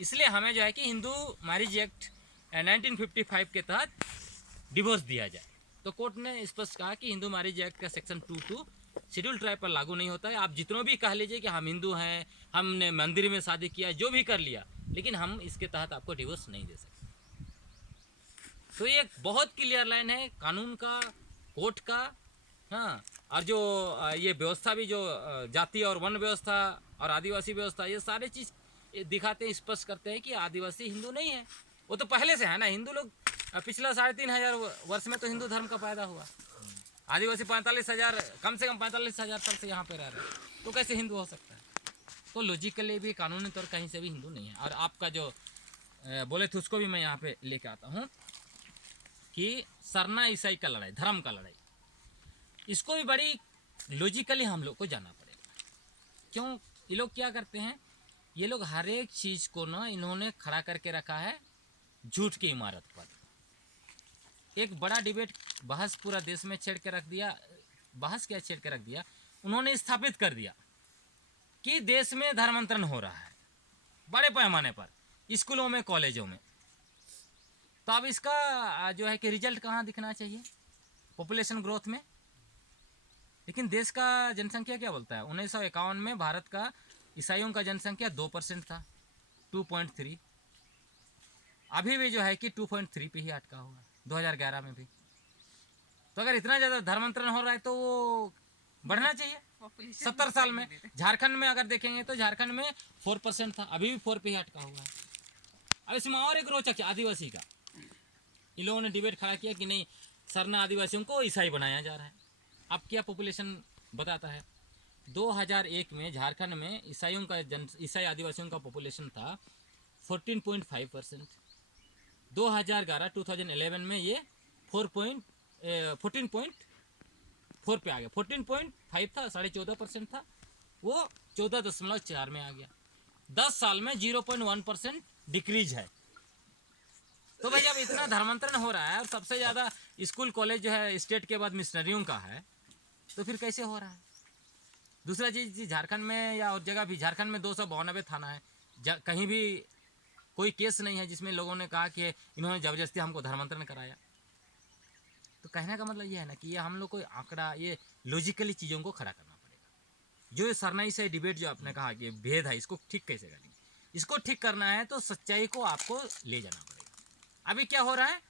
इसलिए हमें जो है कि हिंदू मैरिज एक्ट 1955 के तहत डिवोर्स दिया जाए। तो कोर्ट ने स्पष्ट कहा कि हिंदू मैरिज एक्ट का सेक्शन 22 शेड्यूल ट्राइब पर लागू नहीं होता है। आप जितनों भी कह लीजिए कि हम हिंदू हैं, हमने मंदिर में शादी किया, जो भी कर लिया, लेकिन हम इसके तहत आपको डिवोर्स नहीं दे सकते। तो ये बहुत क्लियर लाइन है कानून का, कोर्ट का। हाँ, और जो ये व्यवस्था भी, जो जाति और वन व्यवस्था और आदिवासी व्यवस्था, ये सारे चीज़ दिखाते हैं, स्पष्ट करते हैं कि आदिवासी हिंदू नहीं है। वो तो पहले से है ना, हिंदू लोग पिछला 3500 वर्ष में तो हिंदू धर्म का पैदा हुआ। आदिवासी 45,000, कम से कम 45,000 साल से यहाँ पे रह रहे हैं, तो कैसे हिंदू हो सकता है? तो लॉजिकली भी, कानूनी तौर कहीं से भी हिंदू नहीं है। और आपका जो बोले थे उसको भी मैं यहाँ पे लेके आता हूँ कि सरना ईसाई का लड़ाई, धर्म का लड़ाई, इसको भी बड़ी लॉजिकली हम लोग को जाना पड़ेगा। क्यों? ये लोग क्या करते हैं, ये लोग हर एक चीज़ को ना इन्होंने खड़ा करके रखा है झूठ की इमारत पर। एक बड़ा डिबेट, बहस पूरा देश में छेड़ के रख दिया। बहस क्या छेड़ के रख दिया, उन्होंने स्थापित कर दिया कि देश में धर्मांतरण हो रहा है बड़े पैमाने पर, स्कूलों में, कॉलेजों में। तो अब इसका जो है कि रिजल्ट कहाँ दिखना चाहिए? पॉपुलेशन ग्रोथ में। लेकिन देश का जनसंख्या क्या बोलता है? 1951 में भारत का ईसाइयों का जनसंख्या 2% था, 2.3। अभी भी जो है कि 2.3 पे ही अटका हुआ है, 2011 में भी। तो अगर इतना ज़्यादा धर्मांतरण हो रहा है तो वो बढ़ना चाहिए। 70 साल में झारखंड में अगर देखेंगे तो झारखंड में 4% था, अभी भी 4 पे ही अटका हुआ है। अब इसमें और एक रोचक आदिवासी का, इन लोगों ने डिबेट खड़ा किया कि नहीं, सरना आदिवासियों को ईसाई बनाया जा रहा है। अब क्या पॉपुलेशन बताता है, 2001 में झारखंड में ईसाइयों का ईसाई आदिवासियों का पॉपुलेशन था 14.5%। 2011 में ये 14.4 पे आ गया। 14.5 था, 14.5% था, वो 14.4 में आ गया। 10 साल में 0.1% डिक्रीज है। तो भाई जब इतना धर्मांतरण हो रहा है और सबसे ज़्यादा स्कूल कॉलेज जो है स्टेट के बाद मिशनरियों का है, तो फिर कैसे हो रहा है? दूसरा चीज़, झारखंड में या और जगह भी, झारखंड में 292 थाना है, कहीं भी कोई केस नहीं है जिसमें लोगों ने कहा कि इन्होंने ज़बरदस्ती हमको धर्मांतरण कराया। तो कहने का मतलब ये है ना कि ये हम लोग को आंकड़ा, ये लॉजिकली चीज़ों को खड़ा करना पड़ेगा। जो सरनाई से डिबेट जो आपने कहा कि भेद है, इसको ठीक कैसे करेंगे? इसको ठीक करना है तो सच्चाई को आपको ले जाना पड़ेगा। अभी क्या हो रहा है,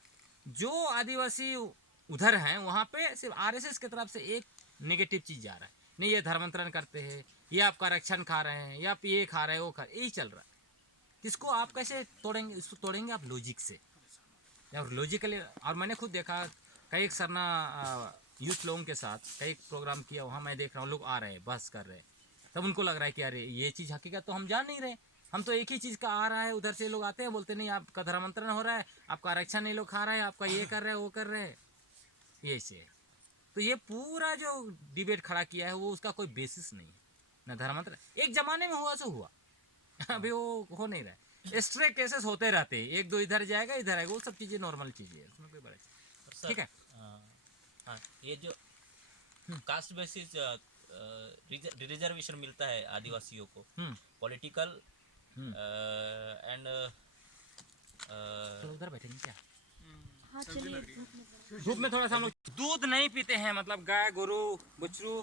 जो आदिवासी उधर हैं वहाँ पे सिर्फ आरएसएस की तरफ से एक नेगेटिव चीज़ जा रहा है, नहीं ये धर्मांतरण करते हैं, ये आपका आरक्षण खा रहे हैं, या आप ये खा रहे हैं, वो खा रहे, यही चल रहा है। इसको आप कैसे तोड़ेंगे? इसको तोड़ेंगे आप लॉजिक से, और लॉजिकली। और मैंने खुद देखा कई एक सरना यूथ लोगों के साथ कई प्रोग्राम किया, वहाँ मैं देख रहा हूँ लोग आ रहे हैं, बहस कर रहे हैं, तब उनको लग रहा है कि अरे ये चीज़ हकीकत तो हम जान नहीं रहे, हम तो एक ही चीज़ का आ रहा है, उधर से लोग आते हैं बोलते नहीं आपका धर्मांतरण हो रहा है, आपका आरक्षण नहीं लोग खा रहे हैं, आपका ये कर रहे हैं वो कर रहे हैं, ये से। तो ये पूरा जो डिबेट खड़ा किया है वो उसका कोई बेसिस नहीं है, न धर्मांतरण। एक जमाने में हुआ सो हुआ, अभी वो हो नहीं रहा है। स्ट्रे केसेस होते रहते हैं, एक दो इधर जाएगा इधर आएगा, वो सब चीज़ें नॉर्मल चीज़ें है, उसमें कोई बड़ा चीज़। ठीक है। हाँ, ये जो कास्ट बेसिस रिजर्वेशन मिलता है आदिवासियों को, पॉलिटिकल एंड उधर बैठेंगे क्या? हाँ चलिए। धूप में थोड़ा सा हम लोग दूध नहीं पीते हैं, मतलब गाय गोरू बछरू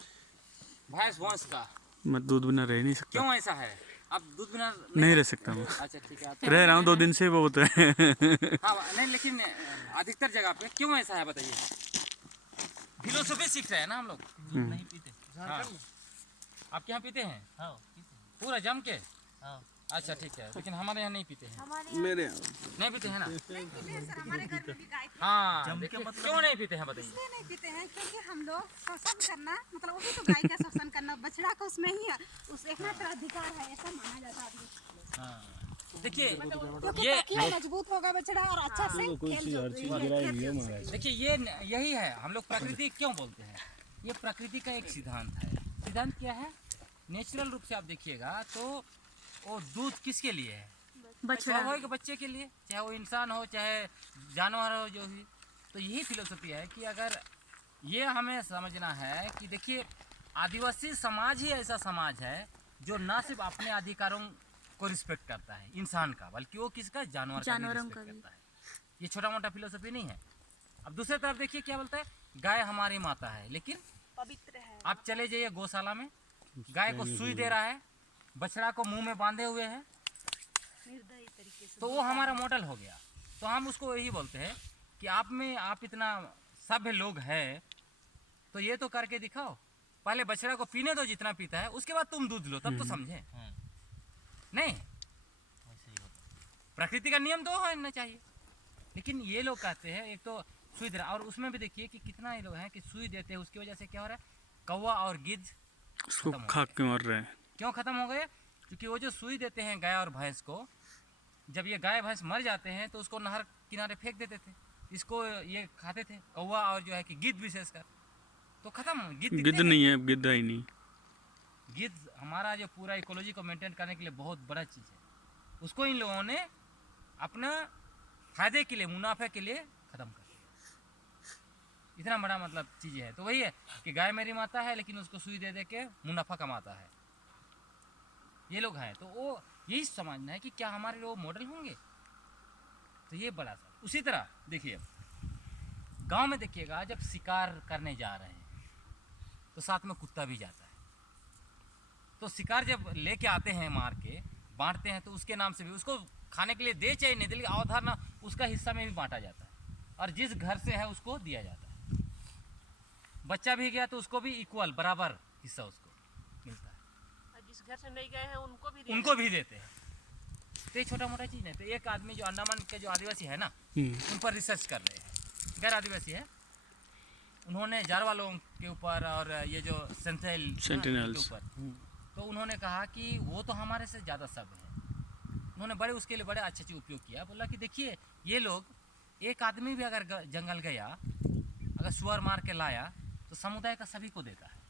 भैंस भैंस का। मैं दूध बिना रह नहीं सकता। क्यों ऐसा है? आप दूध बिना नहीं रह सकता मैं। अच्छा ठीक है। रह रहा हूँ 2 दिन से, बहुत है। हाँ नहीं, लेकिन अधिकतर जगह पे क्यों ऐसा है बताइए? फिलोसफी सीख रहे हैं ना हम लोग। दूध नहीं पीते। हाँ। आपके यहाँ पीते हैं? हाँ पीते हैं। पूरा जम के? हाँ। अच्छा ठीक है, लेकिन हमारे यहाँ नहीं पीते हैं। मेरे नहीं पीते हैं ना? सर हमारे घर में भी गाय थी। हाँ देखिए, क्यों नहीं पीते हैं बताइए? इसलिए नहीं पीते हैं क्योंकि हम लोग शोषण करना, मतलब वही तो गाय का शोषण करना, बछड़ा का उसमें ही उस एक ना अधिकार है, ऐसा माना जाता है। हाँ देखिए क्योंकि ये ताकि मजबूत होगा बछड़ा और अच्छा से खेल। देखिए ये यही है, हम लोग प्रकृति क्यों बोलते हैं? ये प्रकृति का एक सिद्धांत है। सिद्धांत क्या है? नेचुरल रूप से आप देखिएगा तो वो दूध किसके लिए है? बछड़ा। स्वाभाविक बच्चे के लिए, चाहे वो इंसान हो चाहे जानवर हो, जो भी। तो यही फिलोसफी है कि अगर ये हमें समझना है कि देखिए आदिवासी समाज ही ऐसा समाज है जो ना सिर्फ अपने अधिकारों को रिस्पेक्ट करता है इंसान का, बल्कि वो किसका? जानवरों का रिस्पेक्ट करता है। ये छोटा मोटा फिलोसफी नहीं है। अब दूसरी तरफ देखिए क्या बोलता है, गाय हमारी माता है, लेकिन पवित्र है। आप चले जाइए गौशाला में, गाय को सुई दे रहा है, बछड़ा को मुंह में बांधे हुए है, निर्दयी तरीके से। तो वो हमारा मॉडल हो गया। तो हम उसको यही बोलते हैं कि आप में आप इतना सभ्य लोग हैं तो ये तो करके दिखाओ। पहले बछड़ा को पीने दो जितना पीता है, उसके बाद तुम दूध लो, तब तो समझे। नहीं, प्रकृति का नियम तो होना चाहिए। लेकिन ये लोग कहते हैं एक तो सुई दे रहा, और उसमें भी देखिए कि कितना ये लोग हैं कि सुई देते हैं, उसकी वजह से क्या हो रहा है? कौवा और गिद्ध उसको खा के मर रहे हैं। क्यों खत्म हो गए? क्योंकि वो जो सुई देते हैं गाय और भैंस को, जब ये गाय भैंस मर जाते हैं तो उसको नहर किनारे फेंक देते थे, इसको ये खाते थे कौवा और जो है कि गिद्ध विशेषकर। तो खत्म। गिद्ध नहीं है, गिद्ध ही नहीं। गिद्ध हमारा जो पूरा इकोलॉजी को मेंटेन करने के लिए बहुत बड़ा चीज़ है, उसको इन लोगों ने अपना फायदे के लिए, मुनाफे के लिए खत्म कर दिया। इतना बड़ा मतलब चीज़ है। तो वही है कि गाय मेरी माता है, लेकिन उसको सुई दे दे के मुनाफा कमाता है। ये लोग हैं, तो वो यही समझना है कि क्या हमारे लोग मॉडल होंगे। तो ये बड़ा सा। उसी तरह देखिए गांव में देखिएगा, जब शिकार करने जा रहे हैं तो साथ में कुत्ता भी जाता है। तो शिकार जब लेके आते हैं, मार के बांटते हैं, तो उसके नाम से भी उसको खाने के लिए दे चाहे नहीं दे, लेकिन अवधारणा उसका हिस्सा में भी बांटा जाता है, और जिस घर से है उसको दिया जाता है। बच्चा भी गया तो उसको भी इक्वल बराबर हिस्सा उसको मिलता है, जिस घर से नहीं गए हैं उनको भी देते हैं। तो ये छोटा मोटा चीज़ है। तो एक आदमी जो अंडमान के जो आदिवासी है ना, उन पर रिसर्च कर रहे हैं, गैर आदिवासी है, उन्होंने जारवा लोगों के ऊपर और ये जो सेंटिनल्स के ऊपर, तो उन्होंने कहा कि वो तो हमारे से ज़्यादा सभ्य है। उन्होंने बड़े उसके लिए बड़े अच्छे उपयोग किया। बोला कि देखिए ये लोग, एक आदमी भी अगर जंगल गया, अगर सुअर मार के लाया तो समुदाय का सभी को देता है।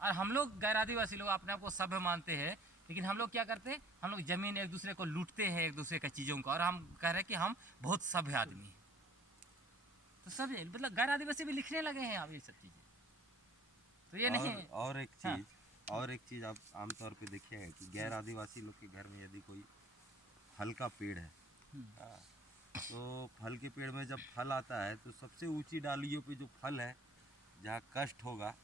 और हम लोग गैर आदिवासी लोग अपने आप को सभ्य मानते हैं, लेकिन हम लोग क्या करते हैं? हम लोग ज़मीन एक दूसरे को लूटते हैं, एक दूसरे की चीज़ों को, और हम कह रहे हैं कि हम बहुत सभ्य आदमी हैं। तो सभ्य मतलब गैर आदिवासी भी लिखने लगे हैं अब ये सब चीज़ें। तो ये नहीं। और एक चीज़, और एक चीज़ आप आमतौर पे देखिएगा कि गैर आदिवासी लोग के घर में यदि कोई फल का पेड़ है, तो फल के पेड़ में जब फल आता है तो सबसे ऊंची डालियों पे जो फल है, जहाँ कष्ट होगा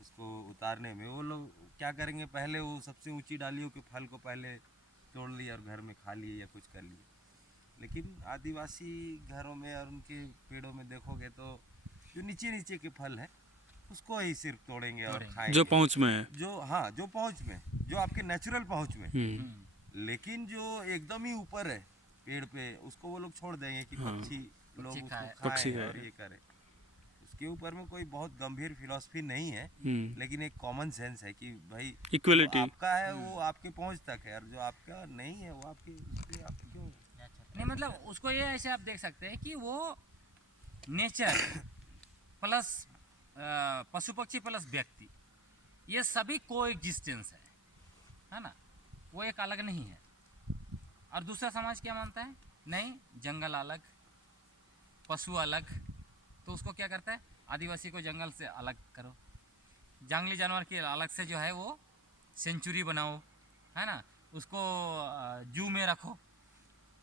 उसको उतारने में, वो लोग क्या करेंगे? पहले वो सबसे ऊंची डालियों के फल को पहले तोड़ लिए और घर में खा लिए या कुछ कर लिए। लेकिन आदिवासी घरों में और उनके पेड़ों में देखोगे तो जो नीचे नीचे के फल है उसको ही सिर्फ तोड़ेंगे और खाएंगे, जो पहुंच में है, जो हाँ जो पहुंच में, जो आपके नेचुरल पहुंच में। लेकिन जो एकदम ही ऊपर है पेड़ पे, उसको वो लोग छोड़ देंगे कि पक्षी लोग उसको खाएं और ये करें। उसके ऊपर में कोई बहुत गंभीर फिलॉसफी नहीं है, लेकिन एक कॉमन सेंस है कि भाई इक्वलिटी। जो आपका है वो आपके पहुंच तक है, और जो आपका नहीं है वो आपके उसके आप क्यों। नहीं मतलब उसको ये ऐसे आप देख सकते हैं कि वो नेचर प्लस पशु पक्षी प्लस व्यक्ति, ये सभी को एग्जिस्टेंस है ना, वो एक अलग नहीं है। और दूसरा समाज क्या मानता है, नहीं जंगल अलग, पशु अलग, तो उसको क्या करता है, आदिवासी को जंगल से अलग करो, जंगली जानवर के अलग से जो है वो सेंचुरी बनाओ, है ना, उसको जू में रखो।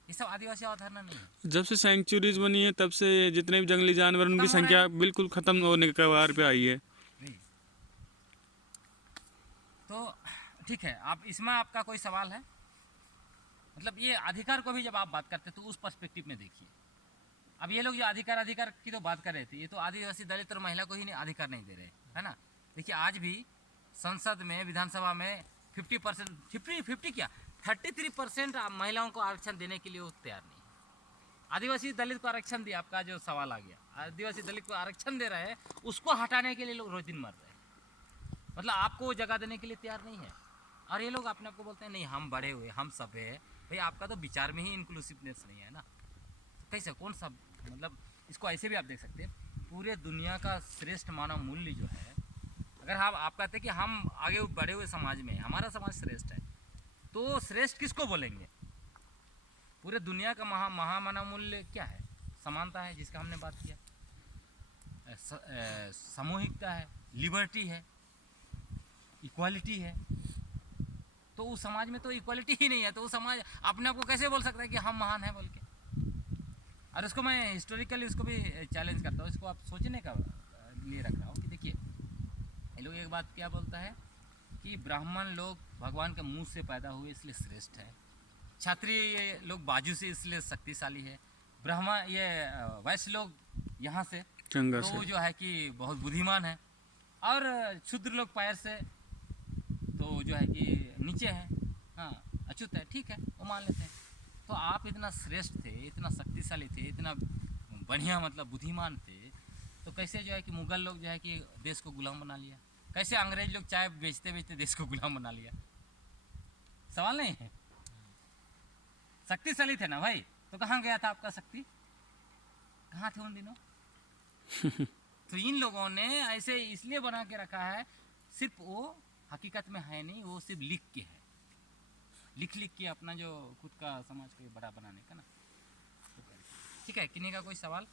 ये सब आदिवासी अवधारणा नहीं है। जब से सेंचुरीज बनी है तब से जितने भी जंगली जानवर उनकी संख्या बिल्कुल खत्म होने के कगार पे आई है। तो ठीक है, आप इसमें आपका कोई सवाल है? मतलब ये अधिकार को भी जब आप बात करते तो उस पर्सपेक्टिव में देखिए। अब ये लोग जो अधिकार की तो बात कर रहे थे, ये तो आदिवासी दलित और महिला को ही अधिकार नहीं दे रहे, है ना। देखिए आज भी संसद में, विधानसभा में 50% 50 क्या 33% महिलाओं को आरक्षण देने के लिए वो तैयार नहीं है। आदिवासी दलित को आरक्षण दिया, आपका जो सवाल आ गया, आदिवासी दलित को आरक्षण दे रहे हैं, उसको हटाने के लिए लोग रोज दिन मर रहे हैं। मतलब आपको जगह देने के लिए तैयार नहीं है। और ये लोग अपने आप को बोलते हैं नहीं हम बड़े हुए, हम सब है। भाई आपका तो विचार में ही इंक्लूसिवनेस नहीं है ना, तो कैसे कौन सा, मतलब इसको ऐसे भी आप देख सकते हैं, पूरे दुनिया का श्रेष्ठ मानव मूल्य जो है, अगर आप कहते हैं कि हम आगे बढ़े हुए समाज में, हमारा समाज श्रेष्ठ है, तो श्रेष्ठ किसको बोलेंगे? पूरे दुनिया का महामानव मूल्य क्या है? समानता है, जिसका हमने बात किया, सामूहिकता है, लिबर्टी है, इक्वालिटी है। तो उस समाज में तो इक्वालिटी ही नहीं है, तो वो समाज अपने आप को कैसे बोल सकता है कि हम महान हैं बोल के? और उसको मैं हिस्टोरिकली उसको भी चैलेंज करता हूँ, इसको आप सोचने का लिए रख रहा हूँ कि देखिए ये लोग एक बात क्या बोलता है कि ब्राह्मण लोग भगवान के मुंह से पैदा हुए इसलिए श्रेष्ठ है, क्षत्रिय लोग बाजू से इसलिए शक्तिशाली है, ये वैश्य लोग यहाँ से तो जो है कि बहुत बुद्धिमान है, और क्षुद्र लोग पैर से तो जो है कि नीचे है, हाँ अछूत है, ठीक है वो मान लेते हैं। तो आप इतना श्रेष्ठ थे, इतना शक्तिशाली थे, इतना बढ़िया मतलब बुद्धिमान थे, तो कैसे जो है कि मुगल लोग जो है कि देश को गुलाम बना लिया? कैसे अंग्रेज लोग चाय बेचते बेचते देश को गुलाम बना लिया? सवाल नहीं है। शक्तिशाली थे ना भाई, तो कहाँ गया था आपका शक्ति? कहाँ थे उन दिनों? तो इन लोगों ने ऐसे इसलिए बना के रखा है, सिर्फ वो हकीकत में है नहीं, वो सिर्फ लिख के है, लिख के अपना जो खुद का समाज को बड़ा बनाने का ना। ठीक है, किन्हीं का कोई सवाल?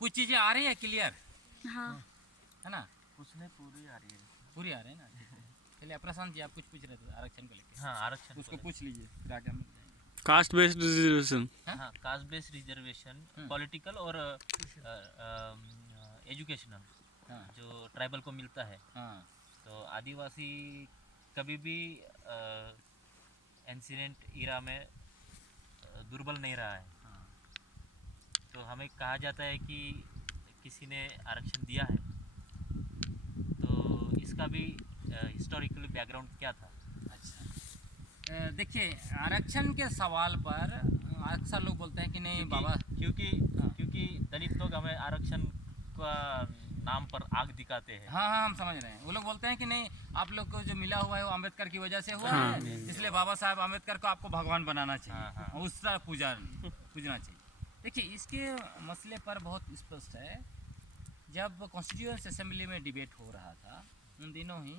कुछ चीजें आ रही है क्लियर? हाँ है ना, कुछ नहीं, पूरी आ रही है। पूरी आ रही है ना। चलिए प्रशांत जी आप कुछ पूछ रहे थे आरक्षण को लेकर। हाँ आरक्षण उसको पूछ लीजिए, फिर आगे हम कास्ट बेस्ड रिजर्वेशन। हाँ कास्ट बेस्ड रिजर्वेशन, पॉलिटिकल और एजुकेशनल, जो ट्राइबल को मिलता है। हाँ तो आदिवासी कभी भी एंशिएंट इरा में दुर्बल नहीं रहा है। तो हमें कहा जाता है कि किसी ने आरक्षण दिया है, तो इसका भी हिस्टोरिकल बैकग्राउंड क्या था? अच्छा देखिए, आरक्षण के सवाल पर अक्सर लोग बोलते हैं कि नहीं बाबा, क्योंकि दलित लोग हमें आरक्षण का नाम पर आग दिखाते हैं। हाँ हम समझ रहे हैं। वो लोग बोलते हैं कि नहीं आप लोग को जो मिला हुआ है वो अम्बेडकर की वजह से हुआ है, इसलिए बाबा साहब अम्बेडकर को आपको भगवान बनाना चाहिए, उस तरह पूजना चाहिए। देखिए इसके मसले पर बहुत स्पष्ट है, जब कॉन्स्टिट्यूएंट असेंबली में डिबेट हो रहा था उन दिनों ही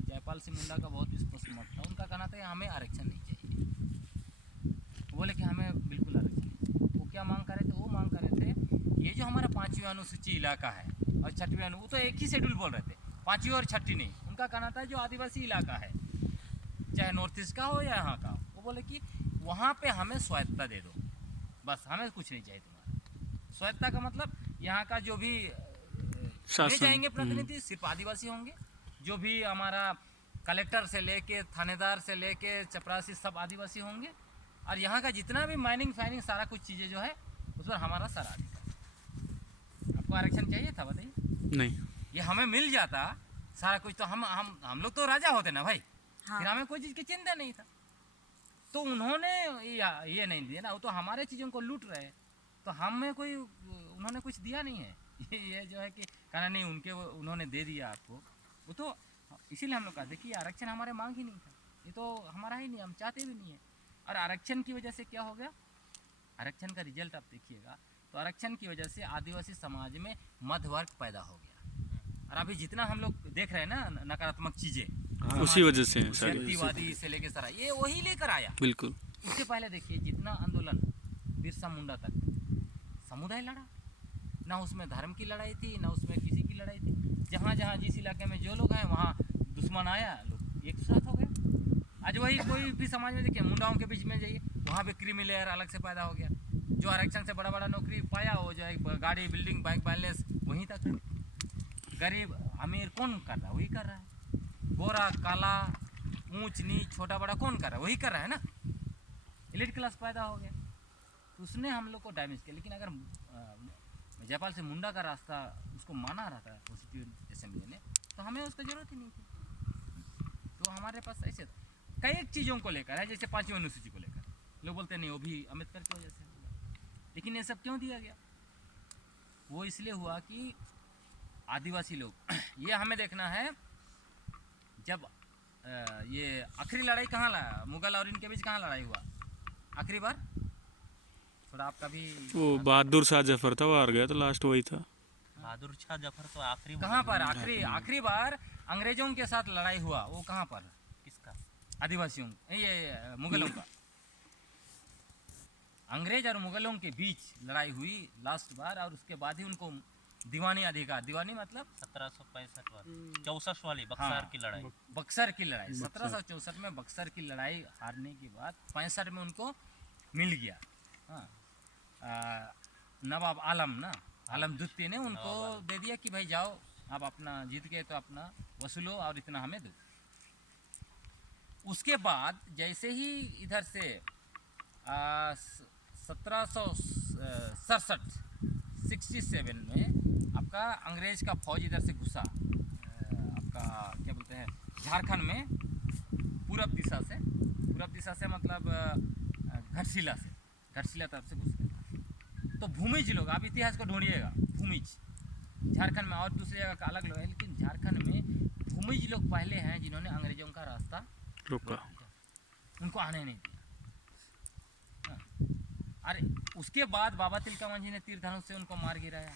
जयपाल सिंह मुंडा का बहुत स्पष्ट मत था। उनका कहना था कि हमें आरक्षण नहीं चाहिए, बोले कि हमें बिल्कुल आरक्षण नहीं चाहिए। वो क्या मांग कर रहे थे? वो मांग कर रहे थे ये जो हमारा 5वीं अनुसूची इलाका है और 6वीं वो तो एक ही शेड्यूल बोल रहे थे, 5वीं और 6वीं नहीं। उनका कहना था जो आदिवासी इलाका है, चाहे नॉर्थ ईस्ट का हो या यहाँ का, वो बोले कि वहाँ पे हमें स्वायत्तता दे दो, बस हमें कुछ नहीं चाहिए तुम्हारा। स्वायत्तता का मतलब यहाँ का जो भी ले जाएंगे प्रतिनिधि सिर्फ आदिवासी होंगे, जो भी हमारा कलेक्टर से लेके थानेदार से लेके चपरासी सब आदिवासी होंगे, और यहाँ का जितना भी माइनिंग फाइनिंग सारा कुछ चीज़ें जो है उस पर हमारा सारा अधिकार। आपको आरक्षण चाहिए था? बताइए। नहीं, ये हमें मिल जाता सारा कुछ तो हम लोग तो राजा होते ना भाई। हाँ। फिर हमें कोई चीज़ की चिंता नहीं था। तो उन्होंने ये नहीं दिया ना, वो तो हमारे चीज़ों को लूट रहे, तो हमें कोई उन्होंने कुछ दिया नहीं है। ये जो है कि कहना नहीं उनके उन्होंने दे दिया आपको, वो तो इसीलिए हम लोग कहते हैं कि आरक्षण हमारे मांग ही नहीं था, ये तो हमारा ही नहीं, हम चाहते भी नहीं है। और आरक्षण की वजह से क्या हो गया, आरक्षण का रिजल्ट आप देखिएगा तो आरक्षण की वजह से आदिवासी समाज में मध्य वर्ग पैदा हो गया। और अभी जितना हम लोग देख रहे हैं ना नकारात्मक चीज़ें, उसी वजह से है सारी। व्यक्तिवादी से लेके सारा ये वही लेकर आया। बिल्कुल। उससे पहले देखिए जितना आंदोलन बिरसा मुंडा तक समुदाय लड़ा, ना उसमें धर्म की लड़ाई थी ना उसमें किसी की लड़ाई थी। जहाँ जहाँ जिस इलाके में जो लोग हैं वहाँ दुश्मन आया, लोग एक साथ हो गए। आज वही कोई भी समाज में देखिए मुंडाओं के बीच में जाइए, वहाँ पे क्रीमी लेयर अलग से पैदा हो गया। जो आरक्षण से बड़ा बड़ा नौकरी पाया वो जो है गाड़ी बिल्डिंग बैंक बैलेंस वहीं तक है। गरीब अमीर कौन कर रहा है, वही कर रहा है। गोरा काला ऊंच नीच छोटा बड़ा कौन कर रहा है, वही कर रहा है ना। एलिट क्लास पैदा हो गया तो उसने हम लोग को डैमेज किया। लेकिन अगर जयपाल से मुंडा का रास्ता उसको माना रहता है कॉन्स्टिट्यूएंट असेंबली ने तो हमें उसका जरूरत ही नहीं थी। तो हमारे पास ऐसे कई चीज़ों को लेकर है, जैसे 5वीं अनुसूची को लेकर लोग बोलते नहीं वो भी अम्बेडकर की वजह से हुआ। लेकिन ये सब क्यों दिया गया, वो इसलिए हुआ कि आदिवासी लोग ये हमें देखना है। जब ये आखिरी लड़ाई कहाँ लड़ा, मुगल और इनके बीच कहाँ लड़ाई हुआ आखिरी बार, थोड़ा आपका भी वो बहादुर शाह जफर था, वो हार गया तो लास्ट वही था। बहादुर शाह जफर तो आखिरी कहाँ पर आखिरी बार अंग्रेजों के साथ लड़ाई हुआ, वो कहाँ पर, किसका, आदिवासियों ये मुगलों का। अंग्रेज और मुगलों के बीच लड़ाई हुई लास्ट बार, और उसके बाद ही उनको दीवानी अधिकार, दीवानी मतलब 1765 वाली 64 वाली बक्सर की लड़ाई, बक्सर की लड़ाई 1764 में बक्सर की लड़ाई हारने के बाद 65 में उनको मिल गया। हाँ, नवाब आलम ना, आलम द्वितीय ने उनको दे दिया कि भाई जाओ आप अपना जीत गए तो अपना वसूलो और इतना हमें दो। उसके बाद जैसे ही इधर से 1767 में आपका अंग्रेज का फौज इधर से घुसा, आपका क्या बोलते हैं झारखंड में पूरब दिशा से मतलब घटशिला तरफ से घुस गया। तो भूमिज लोग, आप इतिहास को ढूंढिएगा, भूमिज झारखंड में और दूसरी जगह का अलग लोग है, लेकिन झारखंड में भूमिज लोग पहले हैं जिन्होंने अंग्रेजों का रास्ता रोका, उनको आने नहीं दिया। अरे उसके बाद बाबा तिलका मांझी ने तीर धनुष से उनको मार गिराया,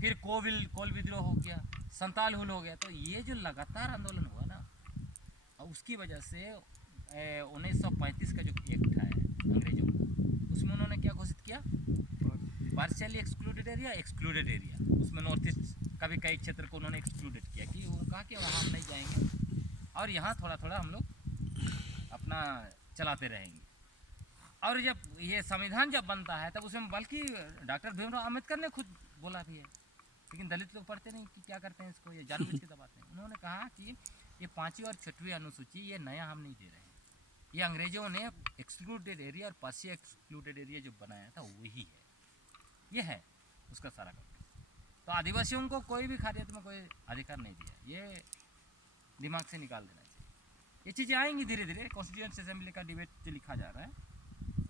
फिर कोल विद्रोह हो गया, संताल हुल हो गया। तो ये जो लगातार आंदोलन हुआ ना, उसकी वजह से 1935 का जो एक्ट है अंग्रेजों का, उसमें उन्होंने क्या घोषित किया, पार्शियली एक्सक्लूडेड एरिया। उसमें नॉर्थ ईस्ट का भी कई क्षेत्र को उन्होंने एक्सक्लूडेड किया कि वो कहा कि वहाँ हम नहीं जाएंगे और यहाँ थोड़ा थोड़ा हम लोग अपना चलाते रहेंगे। और जब ये संविधान जब बनता है तब उसमें बल्कि डॉक्टर भीमराव अम्बेडकर ने खुद बोला भी है, लेकिन दलित लोग पढ़ते नहीं कि क्या करते हैं इसको, ये जानबूझ के दबाते हैं। उन्होंने कहा कि ये 5वीं और 6वीं अनुसूची ये नया हम नहीं दे रहे हैं, ये अंग्रेजों ने एक्सक्लूडेड एरिया और पार्शियल एक्सक्लूडेड एरिया जो बनाया था वही है, ये है उसका सारा काम। तो आदिवासियों को कोई भी खारियत में कोई अधिकार नहीं दिया, ये दिमाग से निकाल देना चाहिए। ये चीज़ें आएंगी धीरे धीरे, कॉन्स्टिट्यूएंट असेंबली का डिबेट जो लिखा जा रहा है,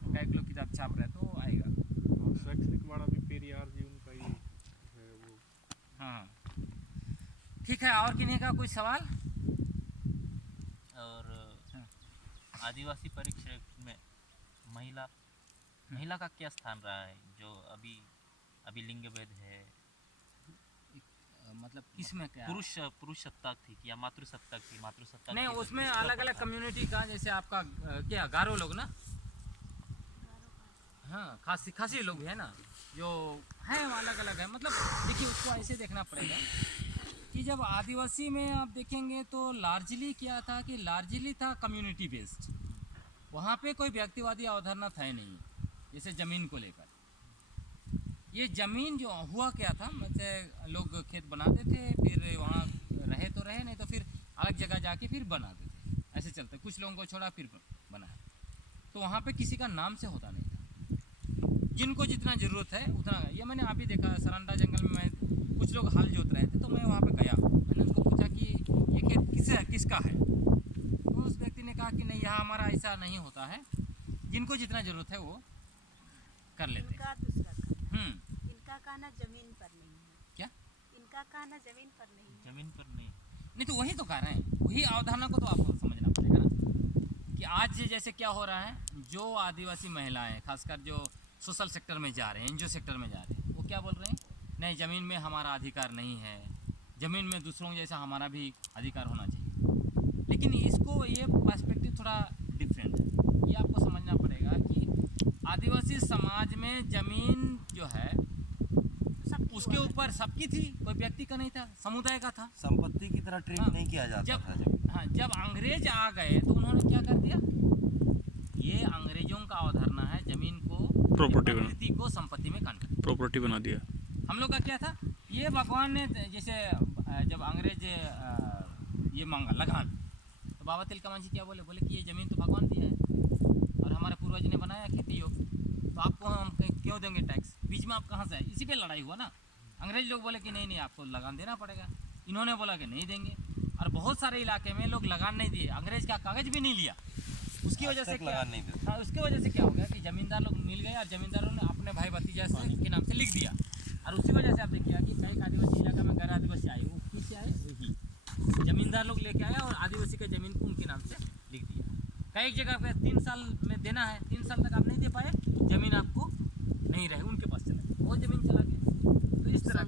कई लोग किताब छाप रहे हैं तो आएगा। और शैक्षणिक वाड़ा भी पेरियार जी उनका ही है वो। हाँ ठीक है, और किन्हीं का कोई सवाल? और आदिवासी परिक्षेत्र में महिला का क्या स्थान रहा है, जो अभी लिंग भेद है, मतलब किसमें क्या पुरुष सत्ता थी या मातृसत्ता थी? नहीं, उसमें अलग अलग कम्युनिटी का, जैसे आपका क्या गारो लोग ना, हाँ खासी लोग भी है ना जो है, अलग अलग है। मतलब देखिए उसको ऐसे देखना पड़ेगा कि जब आदिवासी में आप देखेंगे तो लार्जली क्या था कि लार्जली था कम्युनिटी बेस्ड, वहाँ पे कोई व्यक्तिवादी अवधारणा था ही नहीं। जैसे ज़मीन को लेकर, ये ज़मीन जो हुआ क्या था, मतलब लोग खेत बनाते थे, फिर वहाँ रहे तो रहे, नहीं तो फिर अलग जगह जाके फिर बनाते थे, ऐसे चलते। कुछ लोगों को छोड़ा फिर बनाया, तो वहाँ पे किसी का नाम से होता नहीं था, जिनको जितना ज़रूरत है उतना। ये मैंने अभी देखा सरंडा जंगल में, कुछ लोग हल जोत रहे थे तो मैं वहाँ पे गया, मैंने उनको पूछा कि ये खेत किसका है, तो उस व्यक्ति ने कहा कि नहीं यहाँ हमारा ऐसा नहीं होता है, जिनको जितना ज़रूरत है वो कर लेते हैं। इनका कहना जमीन पर नहीं है। क्या उनका कहना जमीन पर नहीं है। जमीन पर नहीं। नहीं तो वही तो कह रहे हैं, वही अवधारणा को तो आपको समझना पड़ेगा ना कि आज जैसे क्या हो रहा है, जो आदिवासी महिलाएं खासकर जो सोशल सेक्टर में जा रहे हैं, एनजीओ सेक्टर में जा रहे हैं, वो क्या बोल रहे हैं, नहीं ज़मीन में हमारा अधिकार नहीं है, ज़मीन में दूसरों जैसा हमारा भी अधिकार होना चाहिए। लेकिन इसको ये पर्सपेक्टिव थोड़ा डिफरेंट है। ये आपको समझना पड़ेगा कि आदिवासी समाज में ज़मीन जो है उसके ऊपर सबकी थी, कोई व्यक्ति का नहीं था, समुदाय का था। संपत्ति की तरह ट्रीट नहीं किया जाता था जब अंग्रेज आ गए तो उन्होंने क्या कर दिया, ये अंग्रेजों का अवधारणा है, जमीन को प्रकृति को संपत्ति में कन्वर्ट, प्रॉपर्टी बना दिया। हम लोग का क्या था, ये भगवान ने जैसे जब अंग्रेज ये मांगा लगान, तो बाबा तिलका मांझी क्या बोले, बोले कि ये ज़मीन तो भगवान दिया है और हमारे पूर्वज ने बनाया खेती योग, तो आपको हम क्यों देंगे टैक्स, बीच में आप कहाँ से आए, इसी पे लड़ाई हुआ ना। अंग्रेज लोग बोले कि नहीं नहीं आपको लगान देना पड़ेगा, इन्होंने बोला कि नहीं देंगे, और बहुत सारे इलाके में लोग लगान नहीं दिए, अंग्रेज का कागज भी नहीं लिया। उसकी वजह से क्या, हाँ उसकी वजह से क्या हो गया कि ज़मींदार लोग मिल गए और ज़मींदारों ने अपने भाई भतीजा के नाम से लिख दिया, और उसी वजह से आप देखिए कि कई आदिवासी इलाका में गैर आदिवासी आए, वो किससे आए, वही ज़मींदार लोग लेके आए और आदिवासी के ज़मीन को उनके नाम से लिख दिया। कई जगह पे 3 साल में देना है, 3 साल तक आप नहीं दे पाए, ज़मीन आपको नहीं रहे, उनके पास चला गया, वो ज़मीन चला गया। तो इस तरह